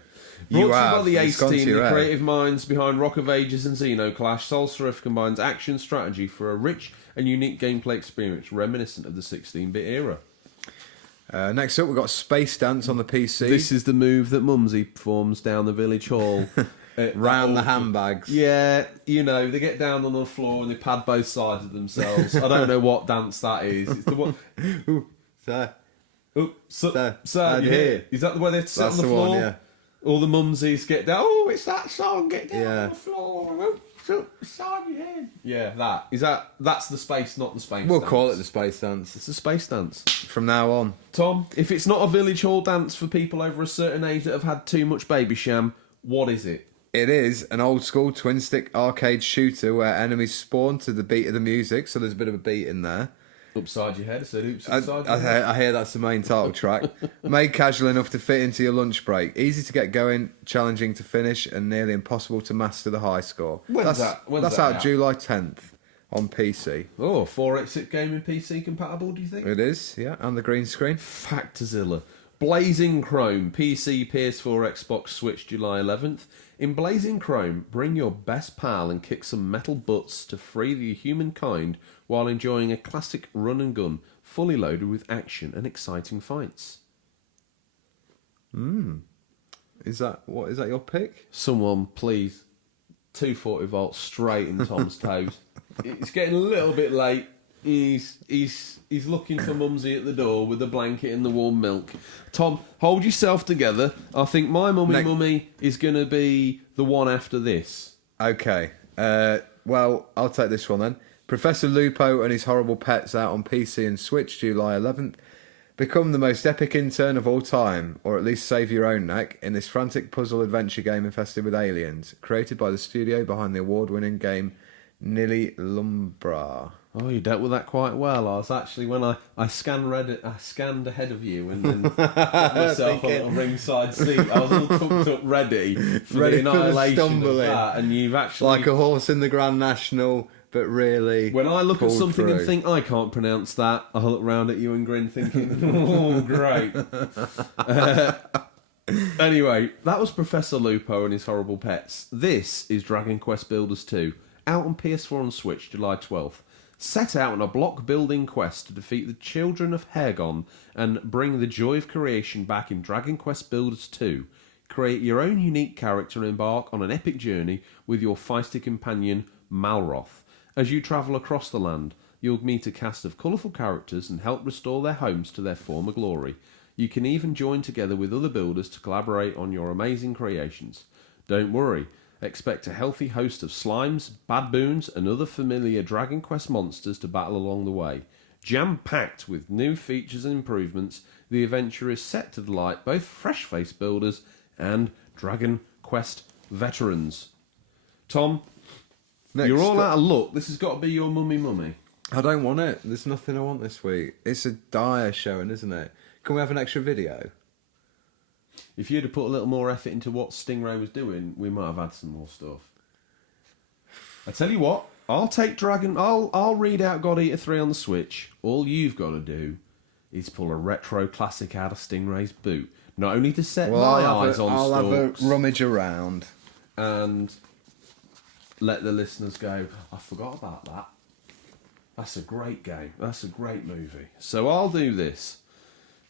Brought You to have. you by the It's Ace gone to team, your the head. creative minds behind Rock of Ages and Xenoclash, Soul Surf combines action strategy for a rich and unique gameplay experience reminiscent of the 16-bit era. Next up, we've got Space Dance on the PC. This is the move that Mumsy performs down the village hall. Round the handbags. Yeah, you know, they get down on the floor and they pad both sides of themselves. I don't know what dance that is. It's the one... So, Oh, so I'd you hear. hear? Is that the way they sit That's on the the floor? one, yeah. All the mumsies get down. Oh, it's that song. Get down Yeah. on the floor. Oh, so side your head. Yeah, that is that. That's the space, not the space. we'll dance. call it the Space Dance It's a space dance. from now on. Tom, if it's not a village hall dance for people over a certain age that have had too much baby sham, what is it? It is an old school twin stick arcade shooter where enemies spawn to the beat of the music, so there's a bit of a beat in there. Upside your head. I said, oops, upside your head. I hear that's the main title track. Made casual enough to fit into your lunch break. Easy to get going, challenging to finish, and nearly impossible to master the high score. When's that's that out out? July 10th on PC. Oh, 486 gaming PC compatible, do you think? It is, yeah, and the green screen. Factorzilla. Blazing Chrome, PC, PS4, Xbox, Switch, July 11th. In Blazing Chrome, bring your best pal and kick some metal butts to free the humankind while enjoying a classic run and gun, fully loaded with action and exciting fights. Is that your pick? Someone, please, 240 volts straight in Tom's toes. It's getting a little bit late. He's looking for Mumsy at the door with a blanket and the warm milk. Tom, hold yourself together. I think my mummy is going to be the one after this. Okay. Well, I'll take this one then. Professor Lupo and his horrible pets out on PC and Switch July 11th. Become the most epic intern of all time, or at least save your own neck, in this frantic puzzle adventure game infested with aliens, created by the studio behind the award-winning game Nili Lumbra. Oh, you dealt with that quite well. I was actually, when I scanned ahead of you and then put myself on a little ringside seat. I was all tucked up ready for Ready the for the annihilation of stumbling. that. And you've actually... Like a horse in the Grand National, but really When I look at pulled something and through. think, I can't pronounce that, I look round at you and grin thinking, oh, great. Anyway, that was Professor Lupo and his horrible pets. This is Dragon Quest Builders 2, out on PS4 and Switch July 12th. Set out on a block-building quest to defeat the children of Hergon and bring the joy of creation back in Dragon Quest Builders 2. Create your own unique character and embark on an epic journey with your feisty companion, Malroth. As you travel across the land, you'll meet a cast of colourful characters and help restore their homes to their former glory. You can even join together with other builders to collaborate on your amazing creations. Don't worry. Expect a healthy host of slimes, baboons, and other familiar Dragon Quest monsters to battle along the way. Jam-packed with new features and improvements, the adventure is set to delight both fresh-faced builders and Dragon Quest veterans. Tom, Next you're all up- out of luck. This has got to be your mummy. I don't want it. There's nothing I want this week. It's a dire showing, isn't it? Can we have an extra video? If you'd have put a little more effort into what Stingray was doing, we might have had some more stuff. I tell you what, I'll take Dragon. I'll read out God Eater 3 on the Switch. All you've got to do is pull a retro classic out of Stingray's boot. Not only to set my eyes on I'll stalks, have a rummage around. and let the listeners go, I forgot about that. That's a great game. That's a great movie. So I'll do this.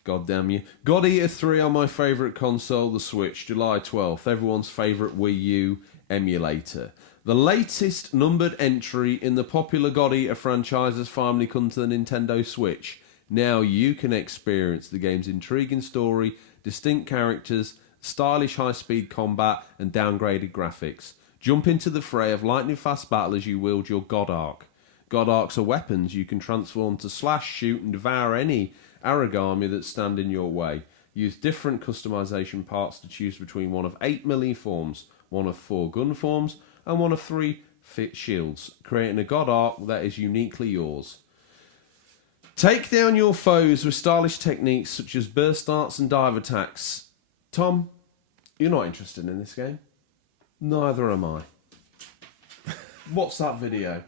God damn you. God Eater 3 on my favourite console, the Switch, July 12th. Everyone's favourite Wii U emulator. The latest numbered entry in the popular God Eater franchise has finally come to the Nintendo Switch. Now you can experience the game's intriguing story, distinct characters, stylish high-speed combat, and downgraded graphics. Jump into the fray of lightning-fast battle as you wield your God Arc. God Arcs are weapons you can transform to slash, shoot, and devour any Aragami that stand in your way. Use different customization parts to choose between one of 8 melee forms, one of 4 gun forms, and one of 3 fit shields, creating a god arc that is uniquely yours. Take down your foes with stylish techniques such as burst darts and dive attacks. Tom, you're not interested in this game. Neither am I. What's that video?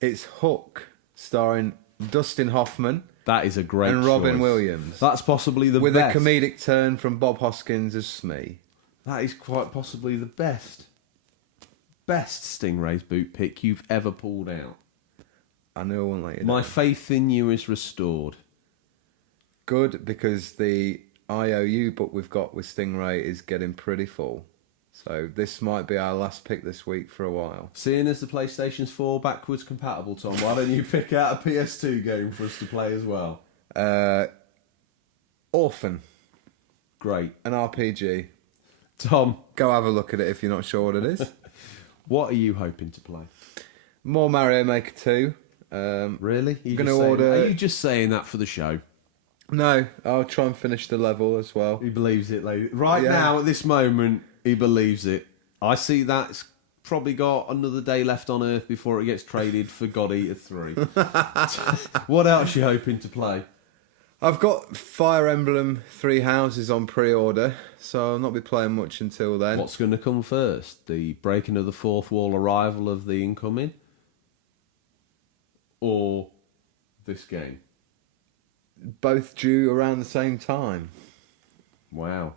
It's Hook, starring Dustin Hoffman That is a great and Robin choice. Williams. That's possibly the with best. a comedic turn from Bob Hoskins as Smee. That is quite possibly the best Stingrays boot pick you've ever pulled out. I knew I wouldn't let you My know. faith in you is restored. Good, because the IOU book we've got with Stingray is getting pretty full. So this might be our last pick this week for a while. Seeing as the PlayStation's 4 backwards compatible, Tom, why don't you pick out a PS2 game for us to play as well? Orphan, Great. an RPG. Tom, Go have a look at it if you're not sure what it is. what are you hoping to play? More Mario Maker 2. Really? Are you just saying that for the show? No, I'll try and finish the level as well. He believes it, lady. Right Yeah. now, at this moment, he believes it. I see that it's probably got another day left on Earth before it gets traded for God Eater 3. What else are you hoping to play? I've got Fire Emblem Three Houses on pre-order, so I'll not be playing much until then. What's going to come first? The breaking of the fourth wall arrival of the incoming? Or this game? Both due around the same time. Wow.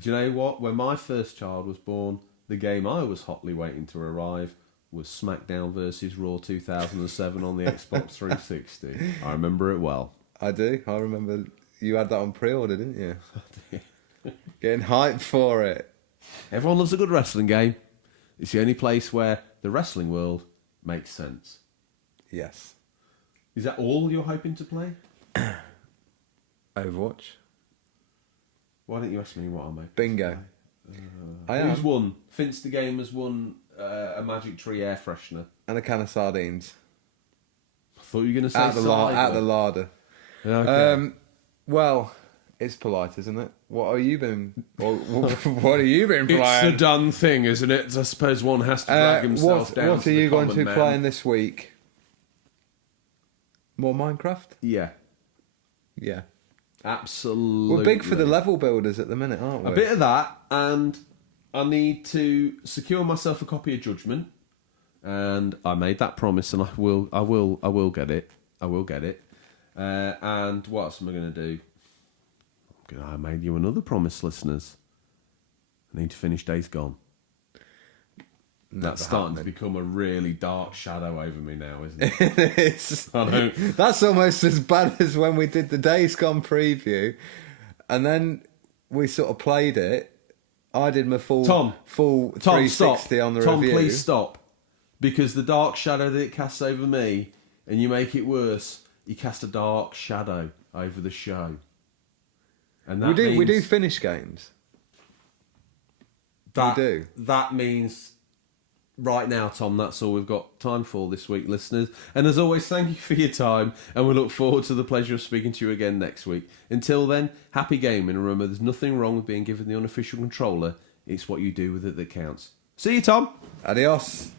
Do you know what? When my first child was born, the game I was hotly waiting to arrive was SmackDown vs. Raw 2007 on the Xbox 360. I remember it well. I do. I remember you had that on pre-order, didn't you? Getting hyped for it. Everyone loves a good wrestling game. It's the only place where the wrestling world makes sense. Yes. Is that all you're hoping to play? Overwatch. Why don't you ask me what I'm hoping? Bingo. I Who's am. won? Finster Game has won a Magic Tree air freshener. And a can of sardines. I thought you were going to say At the cider. larder. Okay. Well, it's polite, isn't it? What have you been? What have you been It's playing? the done thing, isn't it? I suppose one has to drag himself down. What to are the you going to common be man. playing this week? More Minecraft? Yeah, Yeah. absolutely. We're big for the level builders at the minute, aren't we? A bit of that, and I need to secure myself a copy of Judgment, and I made that promise, and I will get it. I will get it. And what else am I going to do? I made you another promise, listeners. I need to finish Days Gone. That's starting to become a really dark shadow over me now, isn't it? It's- I don't. That's almost as bad as when we did the Days Gone preview, and then we sort of played it. I did my full Tom, 360 stop. on the Tom, review. please stop. Because the dark shadow that it casts over me, and you make it worse, you cast a dark shadow over the show. And that We do means finish games. that, we do. That means right now, Tom, that's all we've got time for this week, listeners. And as always, thank you for your time, and we look forward to the pleasure of speaking to you again next week. Until then, happy gaming, and remember, there's nothing wrong with being given the unofficial controller. It's what you do with it that counts. See you, Tom. Adios.